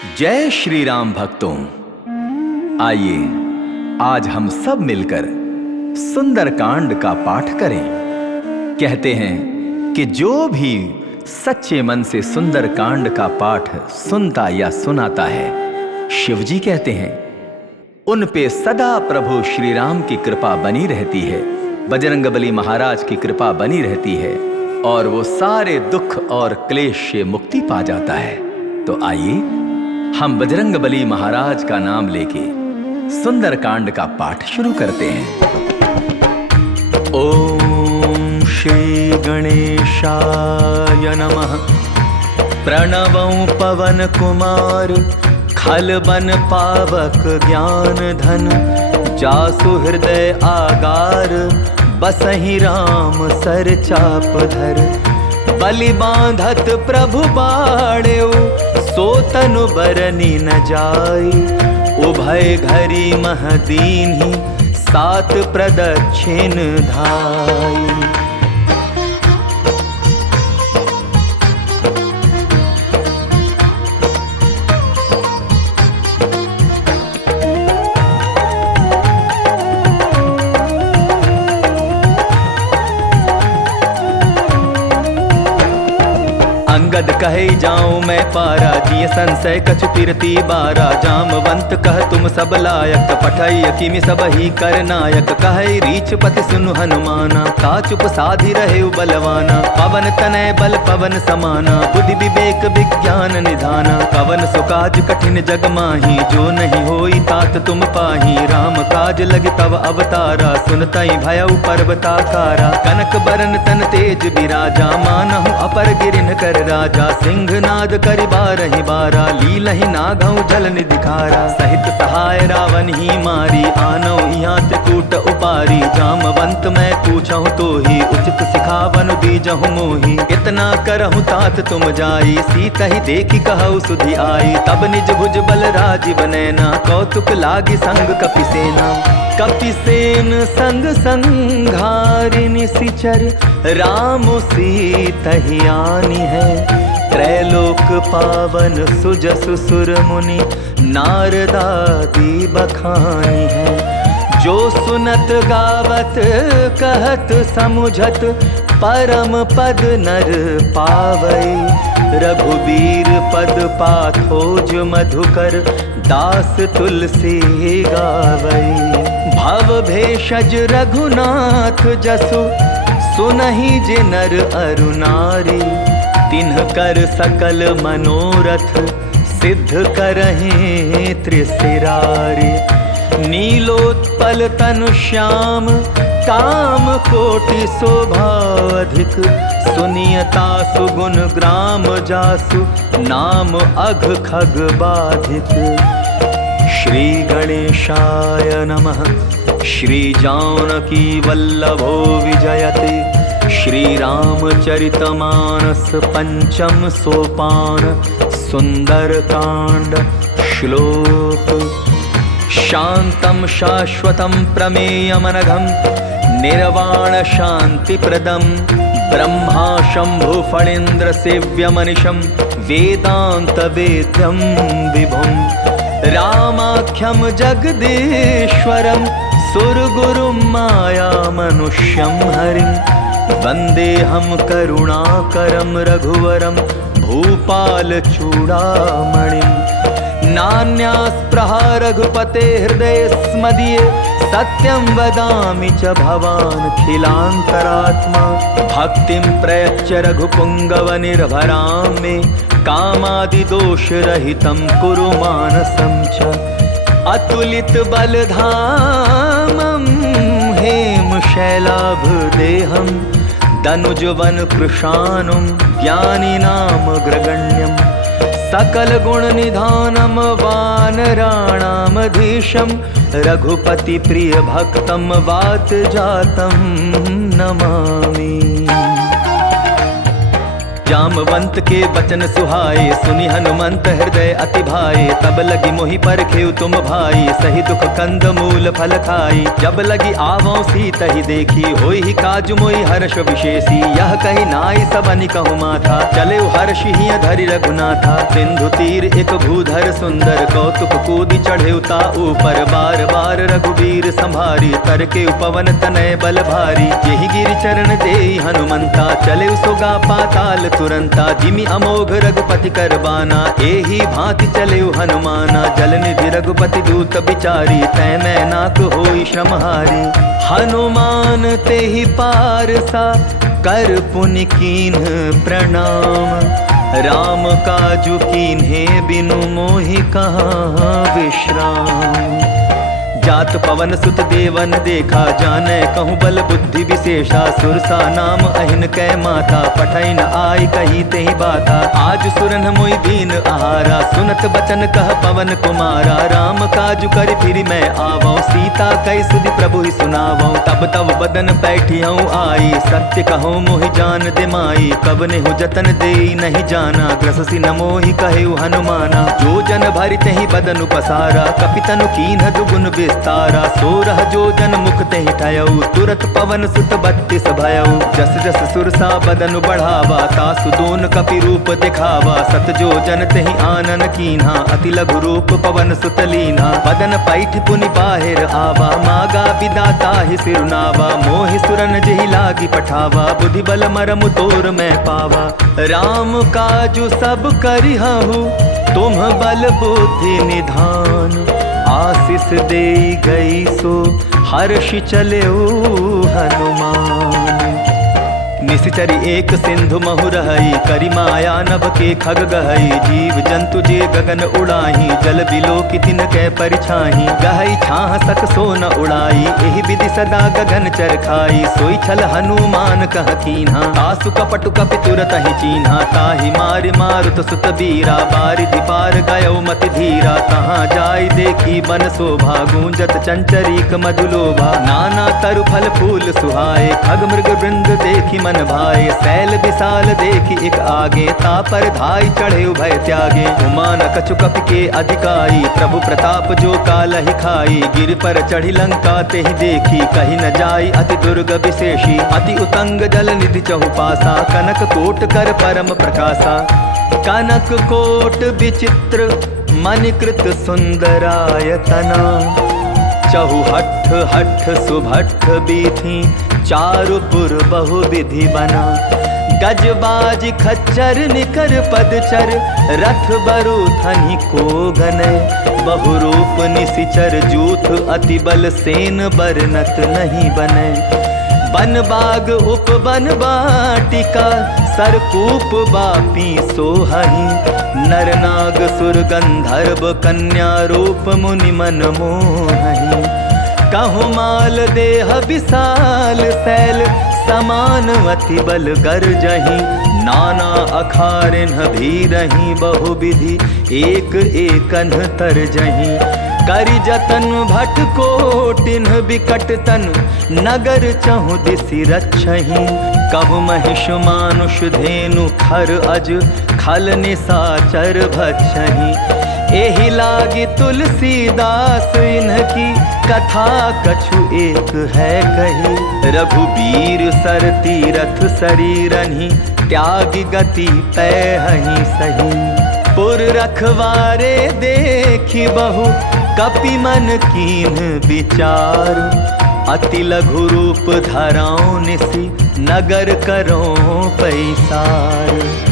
जय श्री राम भक्तों, आइए आज हम सब मिलकर सुंदरकांड का पाठ करें। कहते हैं कि जो भी सच्चे मन से सुंदरकांड का पाठ सुनता या सुनाता है, शिव जी कहते हैं उन पे सदा प्रभु श्री राम की कृपा बनी रहती है, बजरंगबली महाराज की कृपा बनी रहती है और वो सारे दुख और क्लेश से मुक्ति पा जाता है। तो आइए हम बजरंगबली महाराज का नाम लेके सुंदरकांड का पाठ शुरू करते हैं। ओम श्री गणेशाय नमः। प्रणवं पवन कुमार खलबन पावक ज्ञान धन, जासु हृदय आगार बसहि राम सर चाप धर। बलि बांधत प्रभु बाड़ेउ सो तनु बरनी न जाई, उभय घरी मह दीन्हि सात प्रदक्षिण धाई। अंगद कहे जाऊं मैं पारा, जिय संशय कछु पिरती बारा। जामवंत कह तुम सब लायक, पठै किमि सब ही कर नायक। कहे रीछ पति सुनु हनुमाना, का चुप साधि रहे बलवाना। पवन तनय बल पवन समाना, बुद्धि विवेक विज्ञान निधाना। पवन सुकाज कठिन जग माही, जो नहीं होई तात तुम पाही। राम काज लगे तव अवतारा, सुनतई भयउ पर्वताकारा। कनक बरन तन तेज बिराजा, मानहु अपर गिरिन कर राजा। सिंहनाद करि बारहि बारा, लीलहि नागहु जल निधिखारा। सहित सहाय रावण ही मारी, आनौ यहाँ त्रिकूट उपारी। जामवंत मैं पूछहु तो ही, उचित सिखावनु दीजहु मोही। इतना करहु तात तुम जाई, सीतहि देखि कहु सुधि आई। तब निज भुज बल राजीव नैना, कौतुक लागी संग कपिसेना। कपिसेन संग संघारि निशिचर, राम सीतहि आनी है। त्रैलोक पावन सुजसु सुर मुनि, नारदादि बखानी है। जो सुनत गावत कहत समुझत, परम पद नर पावई। रघुबीर पद पाथोज मधुकर, दास तुलसी गावई। भव भेषज रघुनाथ जसु, सुनहि जे नर अरु नारी। तिन्ह कर सकल मनोरथ, सिद्ध करहि त्रिशिरारी। नीलोत्पल तनु श्याम, काम कोटि शोभा अधिक। सुनियता सुगुण ग्राम जासु, नाम अघ खग बाधिक। श्री गणेशाय नमः। श्री जानकी वल्लभो विजयते, श्री रामचरितमानस पंचम सोपान। सुंदरकांड श्लोक। शांतं शाश्वतं प्रमेयमनघं, निर्वाण शांति प्रदम। ब्रह्मा शंभु फणीन्द्र सेव्यमनिशं, वेदांत वेद्यं विभुं। रामाख्यं जगदीश्वरं, सुरगुरुं माया मनुष्यं हरिं। वन्देऽहं करुणाकरं रघुवरं, भूपाल चूड़ामणिं। नान्यास्पृहा रघुपते हृदये स्मदीये, सत्यं वदामि च भवानखिलान्तरात्मा। भक्तिं प्रयच्छ रघुपुङ्गव निर्भरां मे, कामादिदोषरहितं कुरु मानसं च। अतुलित बलधामं हेमशैलाभदेहं, दनुजवन कृशानुं ज्ञानिनामग्रगण्यं। सकल गुण निधानं वानराणामधीशं, रघुपति प्रिय भक्तं वात जातं नमामि। जामवंत के बचन सुहाए, सुनि हनुमंत हृदय अति भाए। तब लगी मोहि परखेउ तुम भाई, सही दुख कंद मूल फल खाई। जब लगी आवों सीत ही देखी, होई ही काजु मोहि हर्ष विशेषी। यह कही नाई सबनि कहु माथा, चले हर्ष ही धरि रघुनाथा। सिंधु तीर एक भूधर सुंदर, कौतुक कूदि चढ़ेउता ऊपर। बार बार रघुबीर संभारी, तर के उपवन तनय बल भारी। यही गिरि चरण देई हनुमंता, चले सोगा पाताल तुरंता। जिमि अमोघ रघुपति कर बाना, एही भांति चले हनुमाना। जल निधि रघुपति दूत बिचारी, तै मैं नाक होई श्रमहारी। हनुमान तेहि पारसा, कर पुनि कीन्ह प्रणाम। राम काजु कीन्हे बिनु मोहि कहाँ विश्राम। जात पवन सुत देवन देखा, जाने कहूँ बल बुद्धि विशेषा। सुरसा नाम अहिन कै माता, पठै न आई कही तेहि बाता। आज सुरन मोहि दीन आहारा, सुनत बचन कह पवन कुमारा। राम काजु करि फिरि मैं आवौ, सीता कहि सुधि प्रभु ही सुनावौ। तब तब बदन बैठियौ आई, सत्य कहूँ मोहि जान दे माई। कब नेहु जतन देई नहीं जाना, ग्रससि न मोहि कहेउ हनुमाना। जो जन भरि तेहि बदनु पसारा, कपितनु कीन्ह दुगुन विस्तारा। सोरह जो जन मुख तेहि ठयऊ, तुरत पवन सुत 32 भयऊ। जस जस सुरसा बदन बढ़ावा, तासु दोन कपि रूप दिखावा। सत जो जन तेहि आनन कीन्हा, अति लघु रूप पवन सुत लीन्हा। बदन पैठ पुनि बाहिर आवा, मागा विदाता ही सिरुनावा। मोहि सुरन जेहि लागी पठावा, बुद्धि बल मरमु तोर मैं पावा। राम काजु सब करिहु, तुम बल बुद्धि निधान। आशीष देई गई सो, हर्ष चलेऊ हनुमान। निशिचरी एक सिंधु महु रहई, करि माया नभ के खग गहई। जीव जंतु जे गगन उड़ाही, जल बिलो की तिन कै परिछाही। गहई छाह सक सो न उड़ाई, एहि विधि सदा गगन चर खाई। सोई छल हनुमान कह कीन्हा, आसु कपटु कपि तुरत ही चीन्हा। ताहि मारि मारुत सुत बीरा, बारिधि पार गयो मति धीरा। तहाँ जाय देखी बन शोभा, गूंजत चंचरीक मधुलोभा। नाना तरु फल फूल सुहाए, खग मृग वृंद देखी मन भाए। शैल विशाल देखी एक आगे, तापर धाई चढ़े भय त्यागे। उमान कछु कपि के अधिकाई, प्रभु प्रताप जो कालहि खाई। गिर पर चढ़ी लंका तेहि देखी, कही न जाई अति दुर्ग विशेषी। अति उतंग जल निधि चहुपासा, कनक कोट कर परम प्रकाशा। कनक कोट विचित्र मणिकृत सुंदरायतना। चहुहठ हठ सुभठ बीथी, चारुपुर बहु विधि बना। गजबाज खच्चर निकर पदचर, रथ बरु थनि को गनय। बहुरूप निशिचर जूथ, अति बल सेन बरनत नहीं बनय। बन बाग उपवन बाटिका, सरकूप बापी सोहहि। नर नाग सुर गंधर्व, कन्या रूप मुनि मन मोहहि। कहु माल देह विशाल शैल, समान अति बल गर्जहि। नाना अखारिन भीरहि, बहु विधि एक एकन तरजहि। करि जतन भट कोटिन बिकट तन, नगर चहु दिसि रक्षहि। कहु महिष मानुष धेनु, खर अज खल निसाचर भक्षहि। एहि लागी तुलसीदास, इन्हकी कथा कछु एक है कही। रघुबीर सर तीरथ शरीरहि, त्यागी गति पैहि सही। पुर रखवारे देखी बहु, कपि मन कीन्ह विचार। अति लघु रूप धराओ निसि, नगर करो पैसार।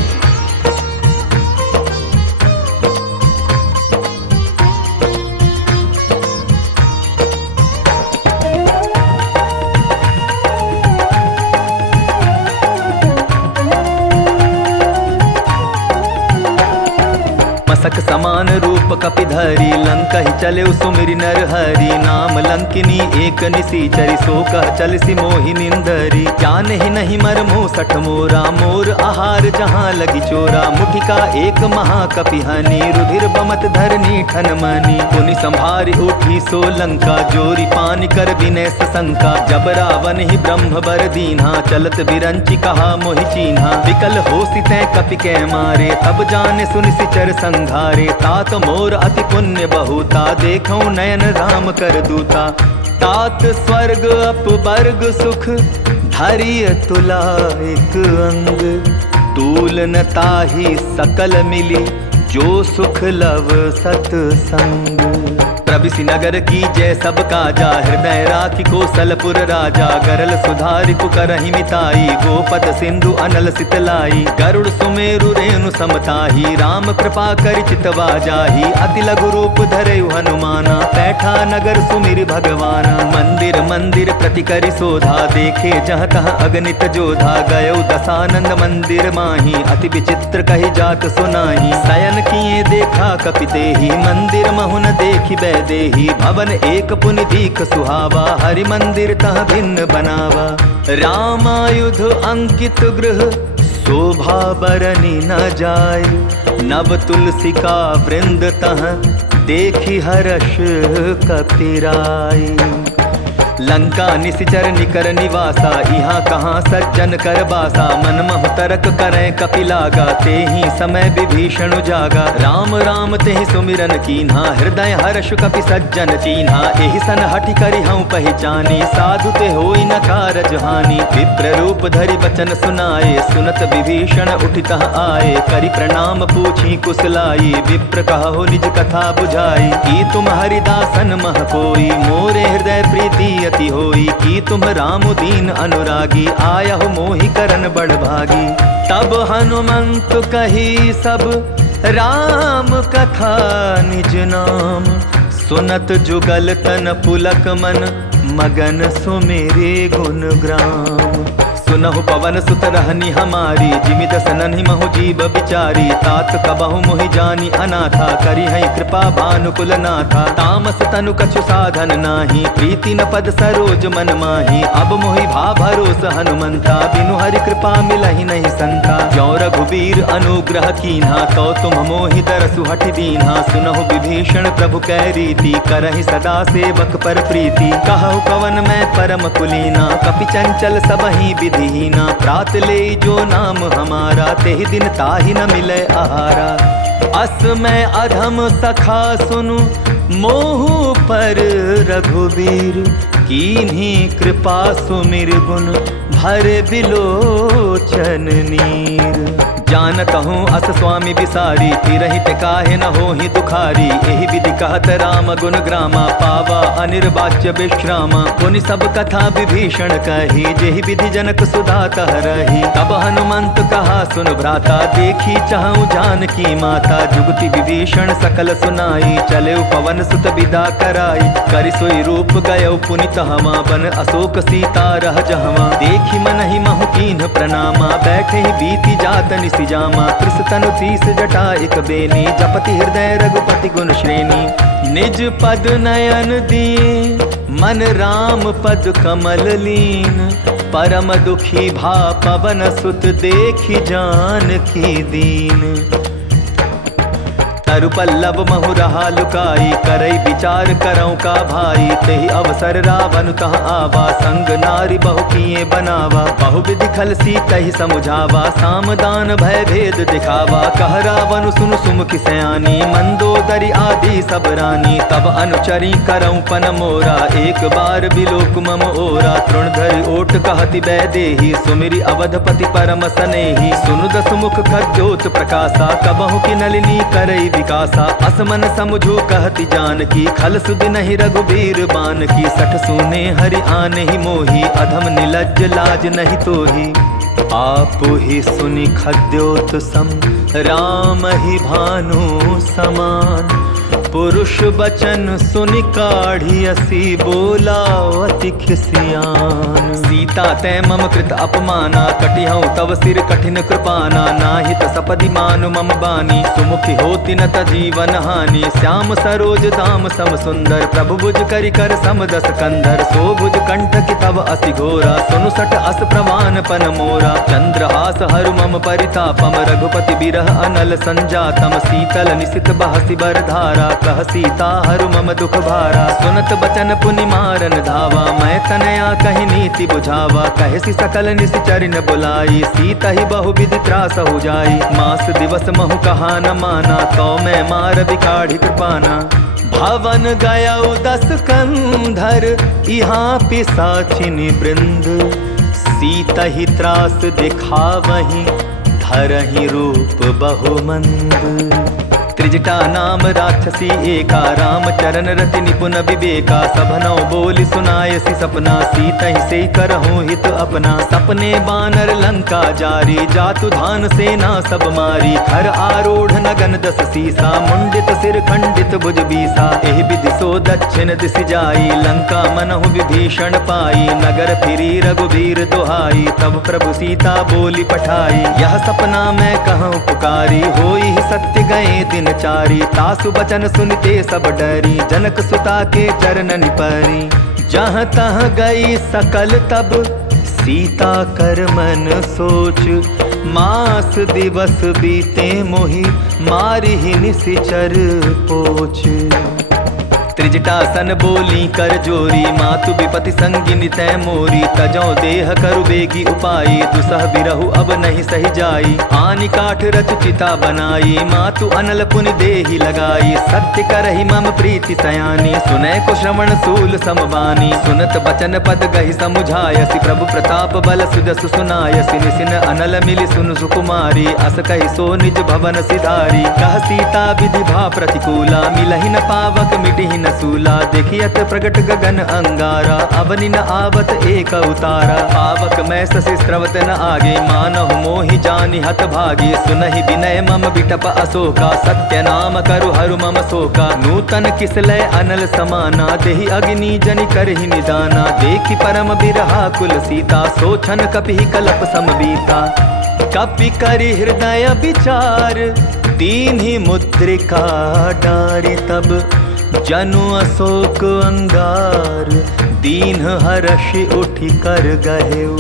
मसक समा समान रूप कपिधरी लंका ही चले सुमिरि नर हरि नाम लंकिनी एक निसीचरी सो कह चलसी मोहि निंदरी ज्ञान ही नहीं मर मुँह सठ मोरा मोर आहार जहाँ लगी चोरा मुठिका एक महाकपि हनि रुधिर बमत धरनी ठन मनी पुनि संभारी उठी सो लंका जोरी पानी कर विनय सशंका जब रावण ही ब्रह्म बर दीन्हा चलत बिरंची कहा मोहि चीन्हा विकल हो सितै कपि कै मारे तब जाने सुनि सिचर संघारे तात मोर अति पुण्य बहुता देखौ नयन राम कर दूता तात स्वर्ग अपवर्ग सुख धरिय तुला एक अंग तूल न ताहि सकल मिली जो सुख लव सतसंग प्रभिसि नगर की जय सब काजा हृदय राखी कौशलपुर राजा गरल सुधारि कुकरहि मिताई गोपद सिंधु अनल सितलाई गरुड़ सुमेरु रेणु समताही राम कृपा करि चितवा जाही अति लघु रूप धरयु हनुमाना पैठा नगर सुमिरि भगवाना मंदिर मंदिर प्रति करि शोधा देखे जह तह अगणित जोधा गयो दसानंद मंदिर माही अति विचित्र कहि जात सुनाही शयन किए देखा कपितेहि मंदिर महुन देखि देही भवन एक पुनि दीख सुहावा हरि मंदिर तह भिन्न बनावा रामायुध अंकित गृह शोभा बरनी न जाय नव तुलसी का वृंद तह देखी हर्ष कपिराई लंका निसिचर निकर निवासा यहाँ कहाँ सज्जन कर बासा मन महु तरक करें कपिलागा ते ही समय विभीषण जागा राम राम ते सुमिरन कीन्हा हृदय हर्ष कपि सज्जन चीन्हा एहि सन हठि करि हूँ पहचानी साधु ते होई न कारज हानि विप्र रूप धरि बचन सुनाए सुनत विभीषण उठितः आए करि प्रणाम पूछी कुशलाई विप्र कहो निज कथा बुझाई की तुम हरिदासन मह कोई मोरे हृदय प्रीति अति होई की तुम राम दीन अनुरागी आया हो मोहि करन बड़ भागी तब हनुमंत कही सब राम कथा निज नाम सुनत जुगल तन पुलक मन मगन सुमेरे गुण ग्राम सुनहु पवन सुत रहनी हमारी जिमि दसनहि महु जीव बिचारी तात कबहु मोहि जानी अनाथा करी है कृपा भानुकुल नाथा तामस तनु कछु साधन नाही प्रीति न पद सरोज मन माही अब मोहि भा भरोस हनुमंता बिनु हरि कृपा मिलहि नहीं संता जो रघुबीर अनुग्रह कीन्हा तो तुम मोहि दरसु हठि दीन्हा सुनहु विभीषण प्रभु कै रीति करहि सदा सेवक पर प्रीति कहु कवन मैं परम कुलीना कपि चंचल सबहि विधि दीना प्रात ले जो नाम हमारा तेहि दिन ताहि न मिले आहारा अस मैं अधम सखा सुनु मोहु पर रघुबीर कीन्ही कृपा सुमिर गुण भर बिलोचन नीर जानत हूँ अस स्वामी बिसारी फिरहि ते काहे न होहि दुखारी एहि विधि कहत राम गुण ग्रामा पावा अनिर्वाच्य विश्रामा पुनि सब कथा विभीषण कही जेहि विधि जनक सुधा तह रही तब हनुमंत कहा सुन भ्राता देखी चाहूँ जानकी माता जुगति विभीषण सकल सुनाई चले पवन सुत विदा कराई करि सोई रूप गयो पुनि तहवा बन अशोक सीता रह जहवा देखी मन ही महु कीन्ह प्रणामा बैठे ही बीती जात जामा कृष तनु तीस जटा एक बेनी जपति हृदय रघुपति गुण श्रेणी निज पद नयन दिए मन राम पद कमल लीन परम दुखी भा पवन सुत देखी जानकी दीन तरु पल्लव महु रहा लुकाई करई विचार करौ का भाई तेहि अवसर रावण तह आवा संग नारी बहु किए बनावा बहु विधि खल सीतहि समुझावा सामदान भय भेद दिखावा कह रावण सुन सुमुखि सयानी मंदोदरी आदि सब रानी तब अनुचरी करौ पन मोरा एक बार बिलोक मम ओरा तृणधरि ओट कहति बैदेही सुमिरि अवधपति परम सनेही सुनु दसमुख खद्योत प्रकाशा कबहु की नलिनी करई विकासा असमन समझो कहति जानकी खल सुध नहीं रघुबीर बान की सठ सुने हरि आने ही मोही अधम निलज्ज लाज नहीं तोही आप ही सुनि खद्योत सम राम ही भानु समान पुरुष बचन सुनि काढ़ी असी बोला अति खिसियान। सीता तै मम कृत अपमाना कटिहऊँ तव सिर कठिन कृपाना। नाहित सपदि मानु मम बानी सुमुखी होति न जीवन हानि। श्याम सरोज दाम सम सुंदर प्रभु भुज करि कर सम दस कंधर। सो भुज कंठ की तव अति घोरा सुनु सट अस प्रमाण पन मोरा। चंद्रहास हरु मम परितापम रघुपति बिरह अनल संजातम। शीतल निशित बहसी बर धारा कह सीता हरु मम दुख भारा। सुनत बचन पुनि मारन धावा मैं तनया कहि नीति बुझावा। कहसी सकल निशिचर न बुलाई सीता ही बहु विधि त्रास हो जाई। मास दिवस महु कहा न माना तो मैं मार बिकाढ़ी कृपाना। भवन गया 10 कंधर यहाँ पिसाचिनी वृंद। सीता ही त्रास दिखावहीं धरहि रूप बहुमंद। त्रिजटा नाम राक्षसी एका राम चरण रति निपुण विवेका। सभनौ बोली सुनायसी सपना सीता ही से करहूँ हित अपना। सपने बानर लंका जारी जातु धान सेना सब मारी। खर आरूढ़ नगन 10 सीसा मुंडित सिर खंडित भुज बीसा। एहि विधि सो दक्षिण दिशि जाई लंका मनहु विभीषण पाई। नगर फिरी रघुबीर दुहाई तब प्रभु सीता बोली पठाई। यह सपना मैं कहूँ पुकारी होई सत्य गए दिन चारी। तासु बचन सुनते सब डरी जनक सुता के चरण निपरी। जहाँ तहाँ गई सकल तब सीता कर मन सोच। मास दिवस बीते मोहि मारी ही निशिचर पोच। त्रिजटासन बोली कर जोरी मातु विपति संगिनी तै मोरी। तजौ देह करु बेगी उपाई दुसह बिरहु अब नहीं सही जाई। आनि काठ रच चिता बनाई मातु अनल पुनि देहि लगाई। सत्य करहि मम प्रीति सयानी सुनै को श्रवण सूल समबानी। सुनत बचन पद गहि समुझायसि प्रभु प्रताप बल सुजसु सुनायसि। निसिन अनल मिलि सुनु सुकुमारी अस कहि सो निज भवन सिधारी। कह सीता विधि भा प्रतिकूला मिलहि न पावक मिटिहि न सूला। देखियत प्रगट गगन अंगारा अवनि न आवत एक उतारा। पावक मैं ससि स्रवत न आगे मानहु मोहि जानि हत भागी। सुनहि विनय मम बिटप अशोका सत्य नाम करु हरु मम शोका। नूतन किसलय अनल समाना देहि अग्नि जनि करहि निदाना। देखि परम बिरहा कुल सीता सोचन कपिहि कलप समबीता। कपि करि हृदय विचार दीन्हि मुद्रिका डारि। तब जनु अशोक अंगार दीन हर्षि उठि कर गहेउ।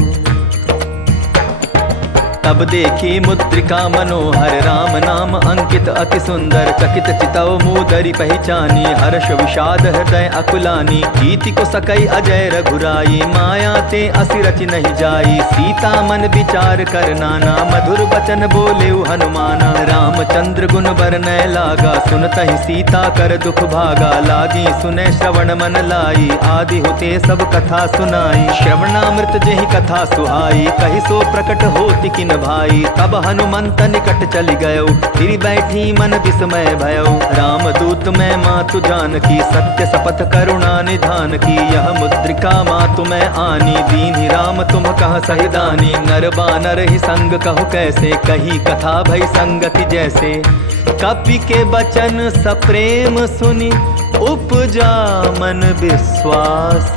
तब देखी मुद्रिका मनोहर राम नाम अंकित अति सुंदर। चकित चितौ मूदरि पहचानी हर्ष विषाद हृदय अकुलानी। कीति को सकई अजय रघुराई माया ते असि रचि नहीं जाई। सीता मन विचार कर नाना मधुर बचन बोले हनुमाना। रामचंद्र गुण बरनय लागा सुनतहि सीता कर दुख भागा। लागी सुने श्रवण मन लाई आदि होते सब कथा सुनाई। श्रवणामृत जेहि कथा सुहाई कहि सो प्रकट होति किन भाई। तब हनुमंत निकट चली गयो फिर बैठी मन विस्मय भयो। राम दूत मैं मातु जानकी सत्य सपथ करुणा निधान की। यह मुद्रिका मातु मैं आनी दीन्हि राम तुम कह सहि दानी। नर बानर ही संग कहु कैसे कही कथा भई संगति जैसे। कपि के बचन सप्रेम सुनि उपजा मन विश्वास।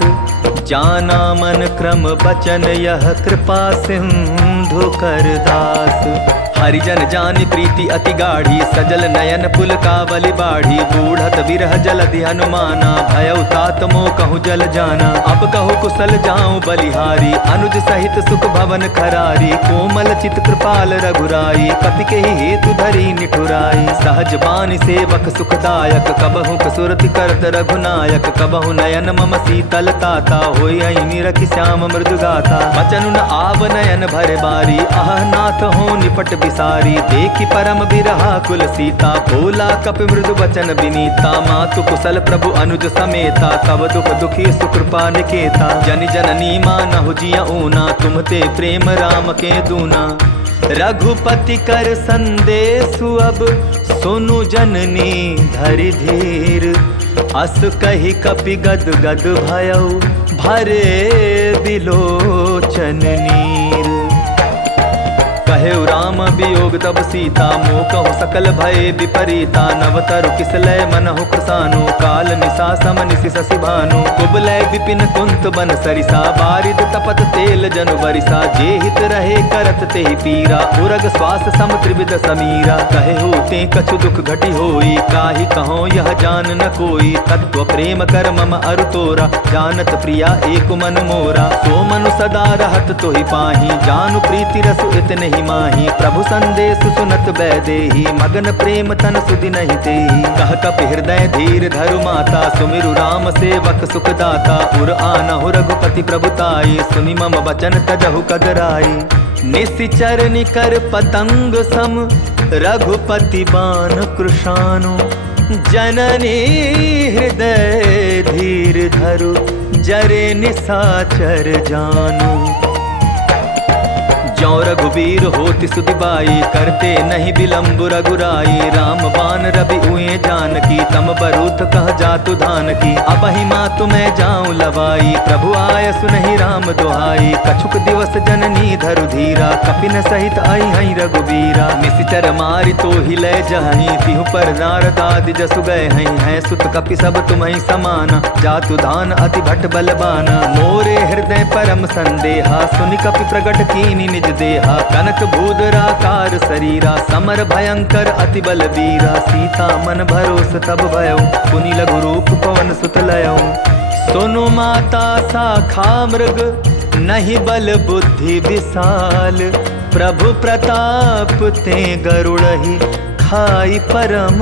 जाना मन क्रम बचन यह कृपा सिंधु कर दास। हरिजन जानि प्रीति अति गाढ़ी सजल नयन पुल कावली बाढ़ी। बूढ़त बिरह जलधि हनुमाना भयउ तात मोह कहूँ जल जाना। अब कहूँ कुशल जाऊँ बलिहारी अनुज सहित सुख भवन खरारी। कोमल चित कृपाल रघुराई कपि के ही हेतु धरी निठुराई। सहज बानी सेवक सुखदायक कबहु कसुरति करत रघुनायक। कबहु नयन मम शीतल ताता होई निरखि श्याम मृदु गाथा। बचनु न आव नयन भरे बारी अह नाथ हो निपट सारी। देखी परम बिरहा कुल सीता बोला कपि मृदु बचन विनीता। मातु कुशल प्रभु अनुज समेता तब दुख दुखी सुकृपा निकेता। जनि जननी मानहु जिया ऊना तुम ते प्रेम राम के दूना। रघुपति कर संदेशु अब सुनु जननी धरि धीर। अस कहि कपि गद गद भयउ भरे बिलोचन नीर। कहे राम वियोग तब सीता, मोह कहु सकल भय विपरीता। नवतरु किसलय मनहु कृसानु, काल निशा सम निशि शशि भानु। कुबलय विपिन कुंत बन सरिसा, बारिद तपत तेल जनु बरिसा। जे हित रहे करत तेहि पीरा, उरग श्वास सम त्रिविध समीरा। कहे होते कछु दुख घटी होई, काहि कहो यह जान न कोई। तत्व प्रेम कर मम अरु तोरा, जानत प्रिया एक मन मोरा। सो मनु सदा रहत तोहि पाही, जानु प्रीति रसु इतने ही माही। प्रभु संदेश सुनत बैदेही, मगन प्रेम तन सुधि नहीं तेही। कह कपि हृदय धीर धरु माता, सुमिरु राम सेवक सुख दाता। उर आनहु रघुपति प्रभुताई, सुनि मम वचन तजहु कगराई। निशिचर निकर पतंग सम, रघुपति बाण कृशानु। जननी हृदय धीर धरु, जरे निशाचर जानु। ज्यों रघुबीर होति सुधि बाई, करते नहीं विलम्ब रघुराई। राम बाण रवि उए जानकी, तम बरूथ कह जातु धान की। अबहि मातु मैं जाऊं लवाई, प्रभु आय सुनहि राम दुहाई। कछुक दिवस जननी धरु धीरा, कपिन सहित आई हई रघुबीरा। निशिचर मारि तो ही लय जहई, तिहु पर नारद आदि जसु गए हई। है सुत कपि सब तुम्हि समाना, जातु धान अति भट बलबाना। मोरे हृदय परम संदेहा, सुनि कपि प्रगट कीनि निज देहा। कनक भूधराकार शरीरा, समर भयंकर अति बलवीरा। सीता मन भरोस तब भयउ, पुनि लघु रूप पवन सुत लयउ। सुनु माता शाखा मृग, नहीं बल बुद्धि विशाल। प्रभु प्रताप ते गरुड़हि, खाई परम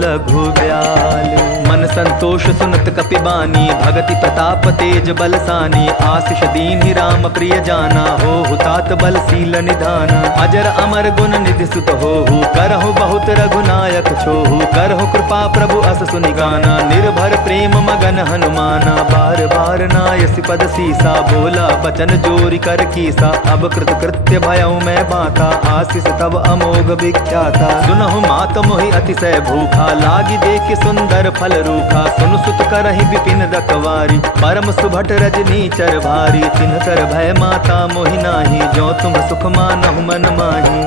लघु ब्याल। मन संतोष सुनत कपि बानी, भगति प्रताप तेज बलसानी। आशीष दीन्हि राम प्रिय जाना, हो हुतात बलशील निधाना। अजर अमर गुण निधि सुत होहु, करहु बहुत रघुनायक छोहु। करहु कृपा प्रभु अस सुनि गाना, निर्भर प्रेम मगन हनुमाना। बार बार नायसि पद सीसा, बोला बचन जोरि कर कीसा। अब कृत कृत्य भयउ मैं बाता, आशीष तब अमोघ विख्याता। सुनहु मात मोहि अतिशय भूखा, लागी देख सुंदर फल रूखा। सुन सुत करहि विपिन रखवारी, परम सुभट रजनी चर भारी। तिनकर भय माता मोहि नाही, जो तुम सुख मानहु मन माही।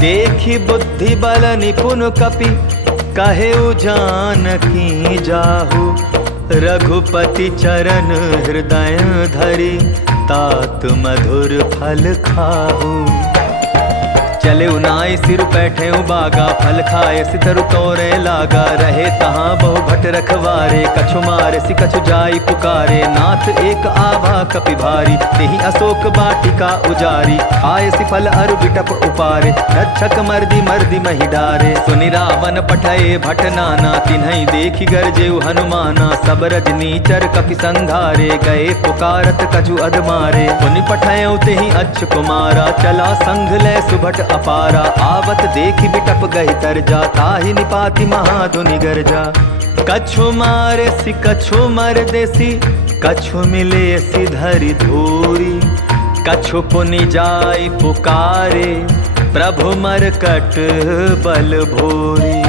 देखी बुद्धि बल निपुन कपि, कहेउ जानकी जाहु। रघुपति चरण हृदय धरि, तात मधुर फल खाहु। चले उनाई सिर बैठे बागा, फल खाए सितरु तोरे लागा। रहे तहाँ बहु भट रखवारे, कछु मारे सि कछु जाई पुकारे। नाथ एक आभा कपि भारी, तेहि अशोक बाटिका उजारी। खाए सि फल अरु बिटप उपारे, रक्षक मर्दी मर्दी महि डारे। सुनि रावण पठये भट नाना, तिन्हई देखि गरजेउ हनुमाना। सब रजनीचर कपि संघारे, गए पुकारत कछु अधमारे। पुनि पठयउ तेहि अच्छ कुमारा, चला संघ लय सुभट अपारा। आवत देखि बिटप गहि तरजा, ताहि निपाति महाधुनि गरजा। कछु मारे सि कछु मर देसी, कछु मिले सि धरि धूरी। कछु पुनि जाय पुकारे, प्रभु मरकट बल भोरी।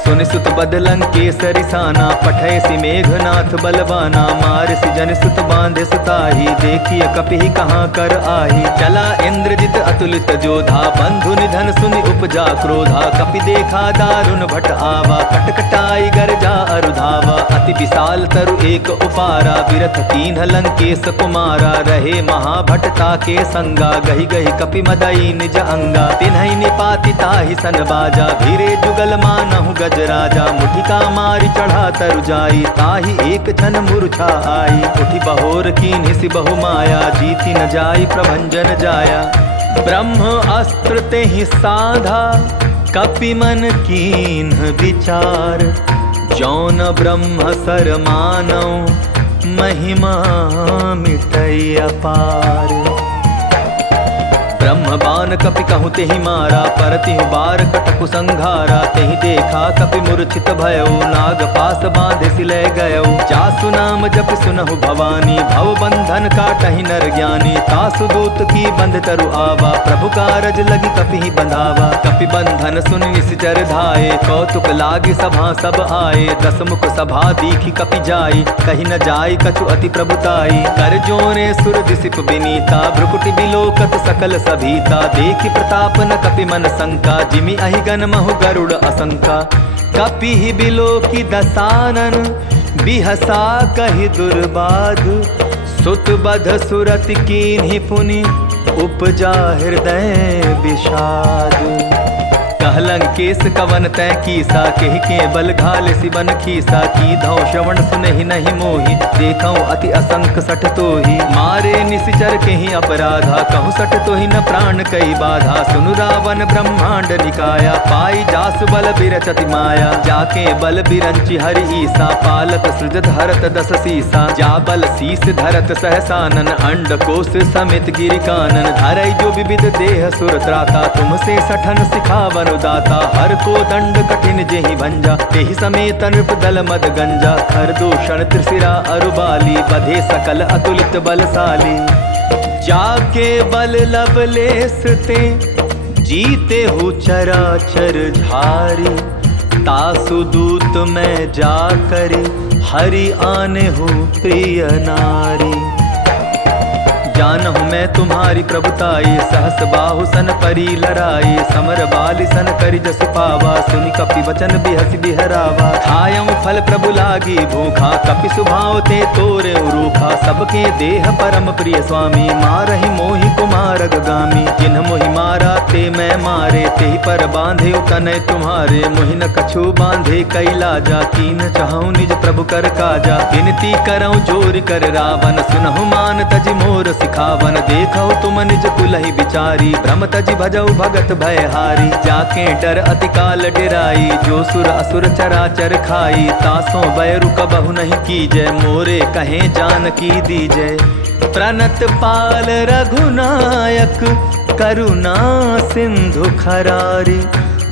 सुनि सुत बदलन केसरि साना, पठय सि मेघनाथ बलवाना। मार सि जन सुत बांधे सुताही, देखिए कपिहि कहाँ कर आही। चला इंद्रजित अतुलित जोधा, बंधु निधन सुनि उपजा क्रोधा। कपि देखा दारुण भट आवा, कटकटाई गरजा अरुधावा। अति विशाल तरु एक उपारा, विरथ कीन्ह लंकेश कुमारा। रहे महाभटता के संगा, गहि गहि कपि मदई निज अंगा। तिन्हई निपाति ताहि सन बाजा, भीरे जुगल मानहु गज राजा। मुठिका मारि चढ़ा तरु जाई, ताहि एक क्षण मूर्छा आई। उठि बहोर कीन्हि सि बहु माया, जीति न जाई प्रभंजन जाया। ब्रह्म अस्त्र तेहि साधा, कपि मन कीन्ह विचार। जौन ब्रह्म सर मानौ, महिमा मिटै अपार। ब्रह्म बाण कपि कहूँ तेहि मारा, परतिहु बार कटकु संघारा। तेहि देखा कपि मूर्छित भयो, नाग पास बांधे सिलय गयो। जासु नाम जप सुनहु भवानी, भव बंधन काटहि नर ज्ञानी। तासु दूत की बंध तरु आवा, प्रभु कारज लगी कपि ही बंधावा। कपि बंधन सुन निश्चर धाये, कौतुक लागी सभा सब आए। दस मुख सभा दीखी कपि जाई, कही न जाई कछु अति प्रभुताई। कर जोरे सुर दिसिप बिनीता, भ्रुकुटि बिलोकत सकल सभीता। देखि प्रताप न कपि मन शंका, जिमि अहिगन महु गरुड़ असंका। कपि ही बिलोकि दसानन, बिहसा कहि दुर्बाध। सुत बध सुरति कीन्हि पुनि, उपजा हृदय विषाद। कहलं केस कवन तै कीसा, केहि के बल घाल सिबन खीसा। की धौ श्रवण सुनहि नहीं मोहि, देखौ अति असंक सठ तोहि। मारे निशिचर केहि अपराधा, कहूँ सठ तोहि न प्राण कई बाधा। सुनु रावण ब्रह्मांड निकाया, पाई जासु बल बिरचति माया। जाके बल बिरंचि हरि ईसा, पालत सृजत हरत दस सीसा। जा बल शीस धरत सहसानन, अंड कोश समेत गिरि कानन। धरई जो विविध देह सुर त्राता, तुमसे सठन सिखावन दाता। हर को दंड कठिन जेहि भंजा, तेहि समेत नृप दल मद गंजा। खर दूषण त्रिशिरा अरुबाली, बधे सकल अतुलित बलशाली। जाके बल लवलेस ते, जीते हु चराचर झारी। तासु दूत में जाकर, हरि आने हूँ प्रिय नारी। जानहु मैं तुम्हारी प्रभुताई, सहस बाहु सन परी लराई। समर बाली सन करि जसु पावा, सुनि कपि वचन बिहसि बिहरावा। खायऊ फल प्रभु लागी भूखा, कपि सुभाव ते तोरे रूखा। सबके देह परम प्रिय स्वामी, मारहि मोहि कुमार गामी। जिन्ह मोहि मारा ते मैं मारे, तेहि पर बांधे तनय तुम्हारे। मोहि न कछु बांधे कैलाजा, कीन चाहूँ निज प्रभु कर काजा। विनती करऊँ जोर कर रावण, सुनहु मान तजि मोर खावन। देखो तुम निज कुलहि विचारी, भ्रम तजि भजऊ भगत भयहारी। जाके डर अति काल डेराई, जो सुर असुर चराचर खाई। तासों बैरु कबहु नहीं कीजय, मोरे कहे जानकी दीजय। प्रणत पाल रघुनायक, करुणा सिंधु खरारी।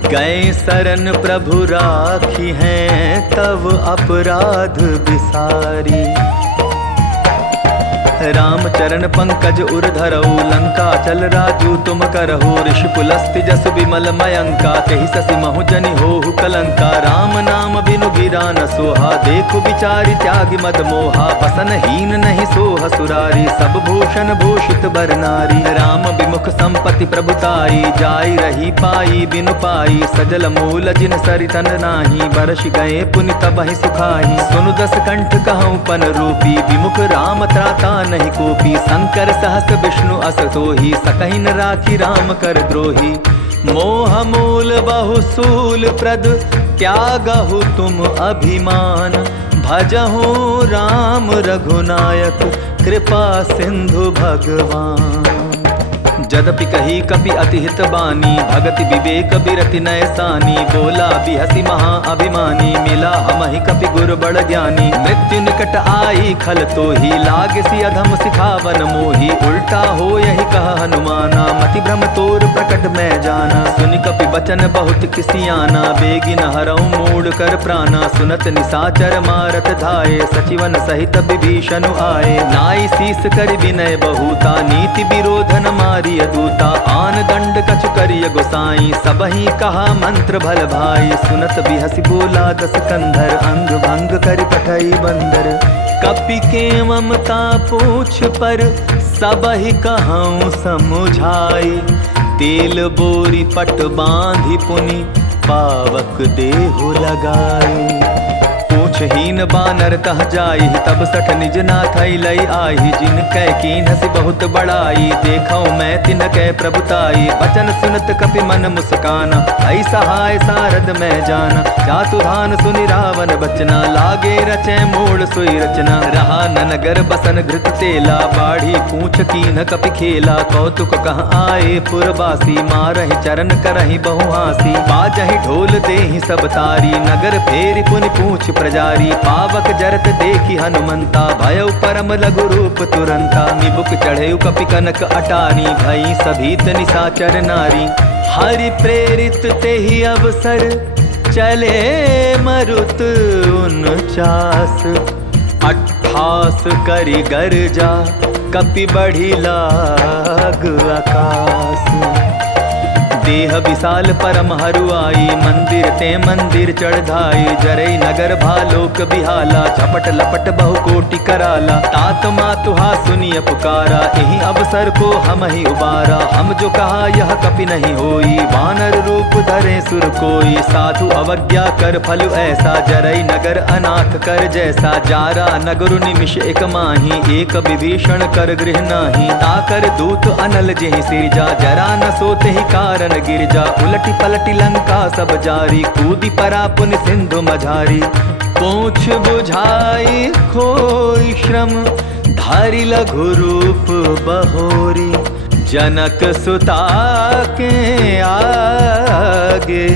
गए शरण प्रभु राखी हैं, तव अपराध बिसारी। राम चरण पंकज उर धरऊ, लंका चल राजू तुम करहु। ऋषि पुलस्ति जसु विमल मयंका, तेहि ससि महु जनि होहु कलंका। राम नाम बिनु गिरा न सोहा, देखु विचारि त्यागि मद मोहा। बसन हीन नहीं सोह सुरारी, सब भूषण भूषित बर नारी। राम विमुख संपत्ति प्रभुताई, जाई रही पाई बिनु पाई। सजल मूल जिन सरितन नाही, बरस गए पुनि तबहि सुखाई। सुनु दस कंठ कहूँ पन रूपी, विमुख राम त्राता नहीं कोपी। शंकर सहस विष्णु अस तोहि, सकहि न राखी राम कर द्रोही। मोह मूल बहु सूल प्रद, त्यागहु तुम अभिमान। भजहु राम रघुनायक, कृपा सिंधु भगवान। जदपि कही कपि अति हित बानी, भगति विवेक बिरति नय सानी। बोला बिहसी महा अभिमानी, मिला हमहि कपि गुर बड़ ज्ञानी। मृत्यु निकट आई खल तोहि, लागसी अधम सिखावन मोहि। उल्टा हो यही कह हनुमाना, मति भ्रम तोर प्रकट मैं जाना। सुनि कपि बचन बहुत किसियाना, बेगिन हरऊ मूड कर प्राणा। सुनत निसाचर मारत धाये, सचिवन सहित विभीषण आए। नाई शीस कर विनय बहुता, नीति विरोधन मारी दूता। आन दंड कछु करिय गोसाई, सबहि कहा मंत्र भल भाई। सुनत बिहसी बोला दस कंधर, अंग भंग करि पठई बंदर। कपि के ममता पूछ पर, सबहि कहूँ समुझाई। तेल बोरी पट बांधि पुनि, पावक देहु लगाई। पूछहीन बानर तह जाई, तब सठ निज नाथ लई आई। जिन कै कीन्हसि बहुत बड़ाई, देखौ मैं तिन कै प्रभुताई। बचन सुनत कपि मन मुस्काना, ऐ सहाय सारद मैं जाना। जातु धान सुनि रावण बचना, लागे रचै मूल सोई रचना। रहा न नगर बसन घृत तेला, बाढ़ी पूछ कीन्ह कपि खेला। कौतुक कह आए पुरवासी, मारहि चरण करहि बहु हासी। बाजहि ढोल देहि सब तारी, नगर फेरि पुनि पूछ प्रजा चारी। पावक जरत देखी हनुमंता, भयउ परम लघु रूप तुरंता। निबुक चढ़े कपि कनक अटारी, भई सभीत निशाचर नारी। हरि प्रेरित तेहि अवसर, चले मरुत 49। 28 करि गर्जा, कपि बढ़ी लाग आकाश। देह विशाल परम हरुआई, मंदिर ते मंदिर चढ़ाई। जरई नगर भालोक बिहाला, झपट लपट बहु कोटि कराला। तात मातुहा सुनिय पुकारा, यही अवसर को हम ही उबारा। हम जो कहा यह कपि नहीं होई, वानर रूप धरे सुर कोई। साधु अवज्ञा कर फल ऐसा, जरई नगर अनाथ कर जैसा। जारा नगर निमिष एक माही, एक विभीषण कर गृह नाही। ताकर दूत अनल जेहि सिरजा, जरा न सोते ही कारण गिरजा। उलटी पलटी लंका सब जारी, कूदी परा पुन सिंधु मझारी। पूछ बुझाई खोई श्रम, धारी लघु रूप बहोरी। जनक सुता के आगे,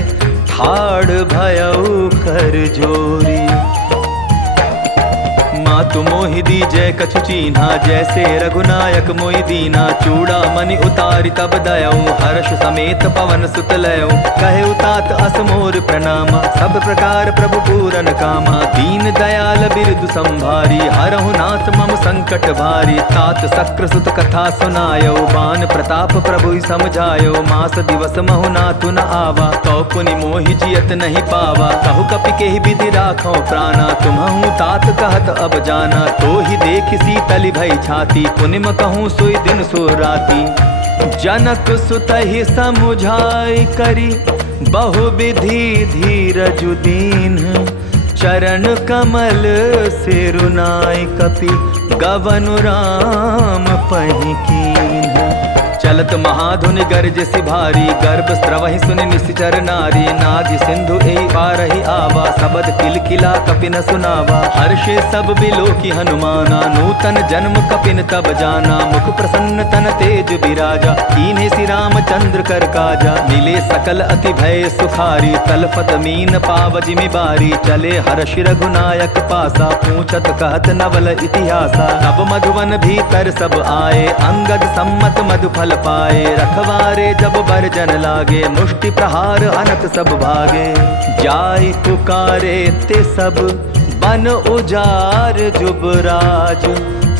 ठाड़ भयउ कर जोरी। मातु मोहि दीजै कछु चीन्हा, जैसे रघुनायक मोहि दीना। चूड़ा मणि उतारि तब दयऊ, हर्ष समेत पवन सुत लयऊ। कहे तात अस मोर प्रणामा, सब प्रकार प्रभु पूरन कामा। दीन दयाल बिरदु संभारी, हरहु नाथ मम संकट भारी। तात सक्र सुत कथा सुनायो, बान प्रताप प्रभु समझायो। मास दिवस महु नाथु न आवा, तो पुनि मोहि जियत नहीं पावा। कहु कपि केहि विधि राखो प्राणा, तुम्हु तात कहत अब जाना। तो ही देख शीतल भई छाती, पुनिम कहूँ सोई दिन सो राती। जनक सुतहि समुझाई करी, बहु विधि धीरज दीन। चरण कमल सिरुनाई, कपि गवनु राम पहि कीन्ह। चलत महाधुनि गर्ज सिभारी, गर्भ स्त्रवहि सुनि निश्चर नारी। नादि सिंधु एहि पारहि आवा, सबद किलकिला कपिन सुनावा। हर्षे सब बिलोकी हनुमाना, नूतन जन्म कपिन तब जाना। मुख प्रसन्न तन तेज बिराजा, कीन्हे श्री रामचंद्र कर काजा। मिले सकल अति भय सुखारी, तलफत मीन पाव जिमि बारी। चले हर्षि रघुनायक पासा, पूछत कहत नवल इतिहासा। तब मधुवन भीतर सब आए, अंगद सम्मत मधुफल पाए। रखवारे जब बरजन लागे, मुष्टि प्रहार अनत सब भागे। जाय पुकारे ते सब, बन उजार जुबराज।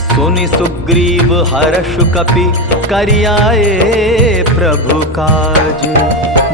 सुनि सुग्रीव हर्ष कपि, करियाए प्रभु काज।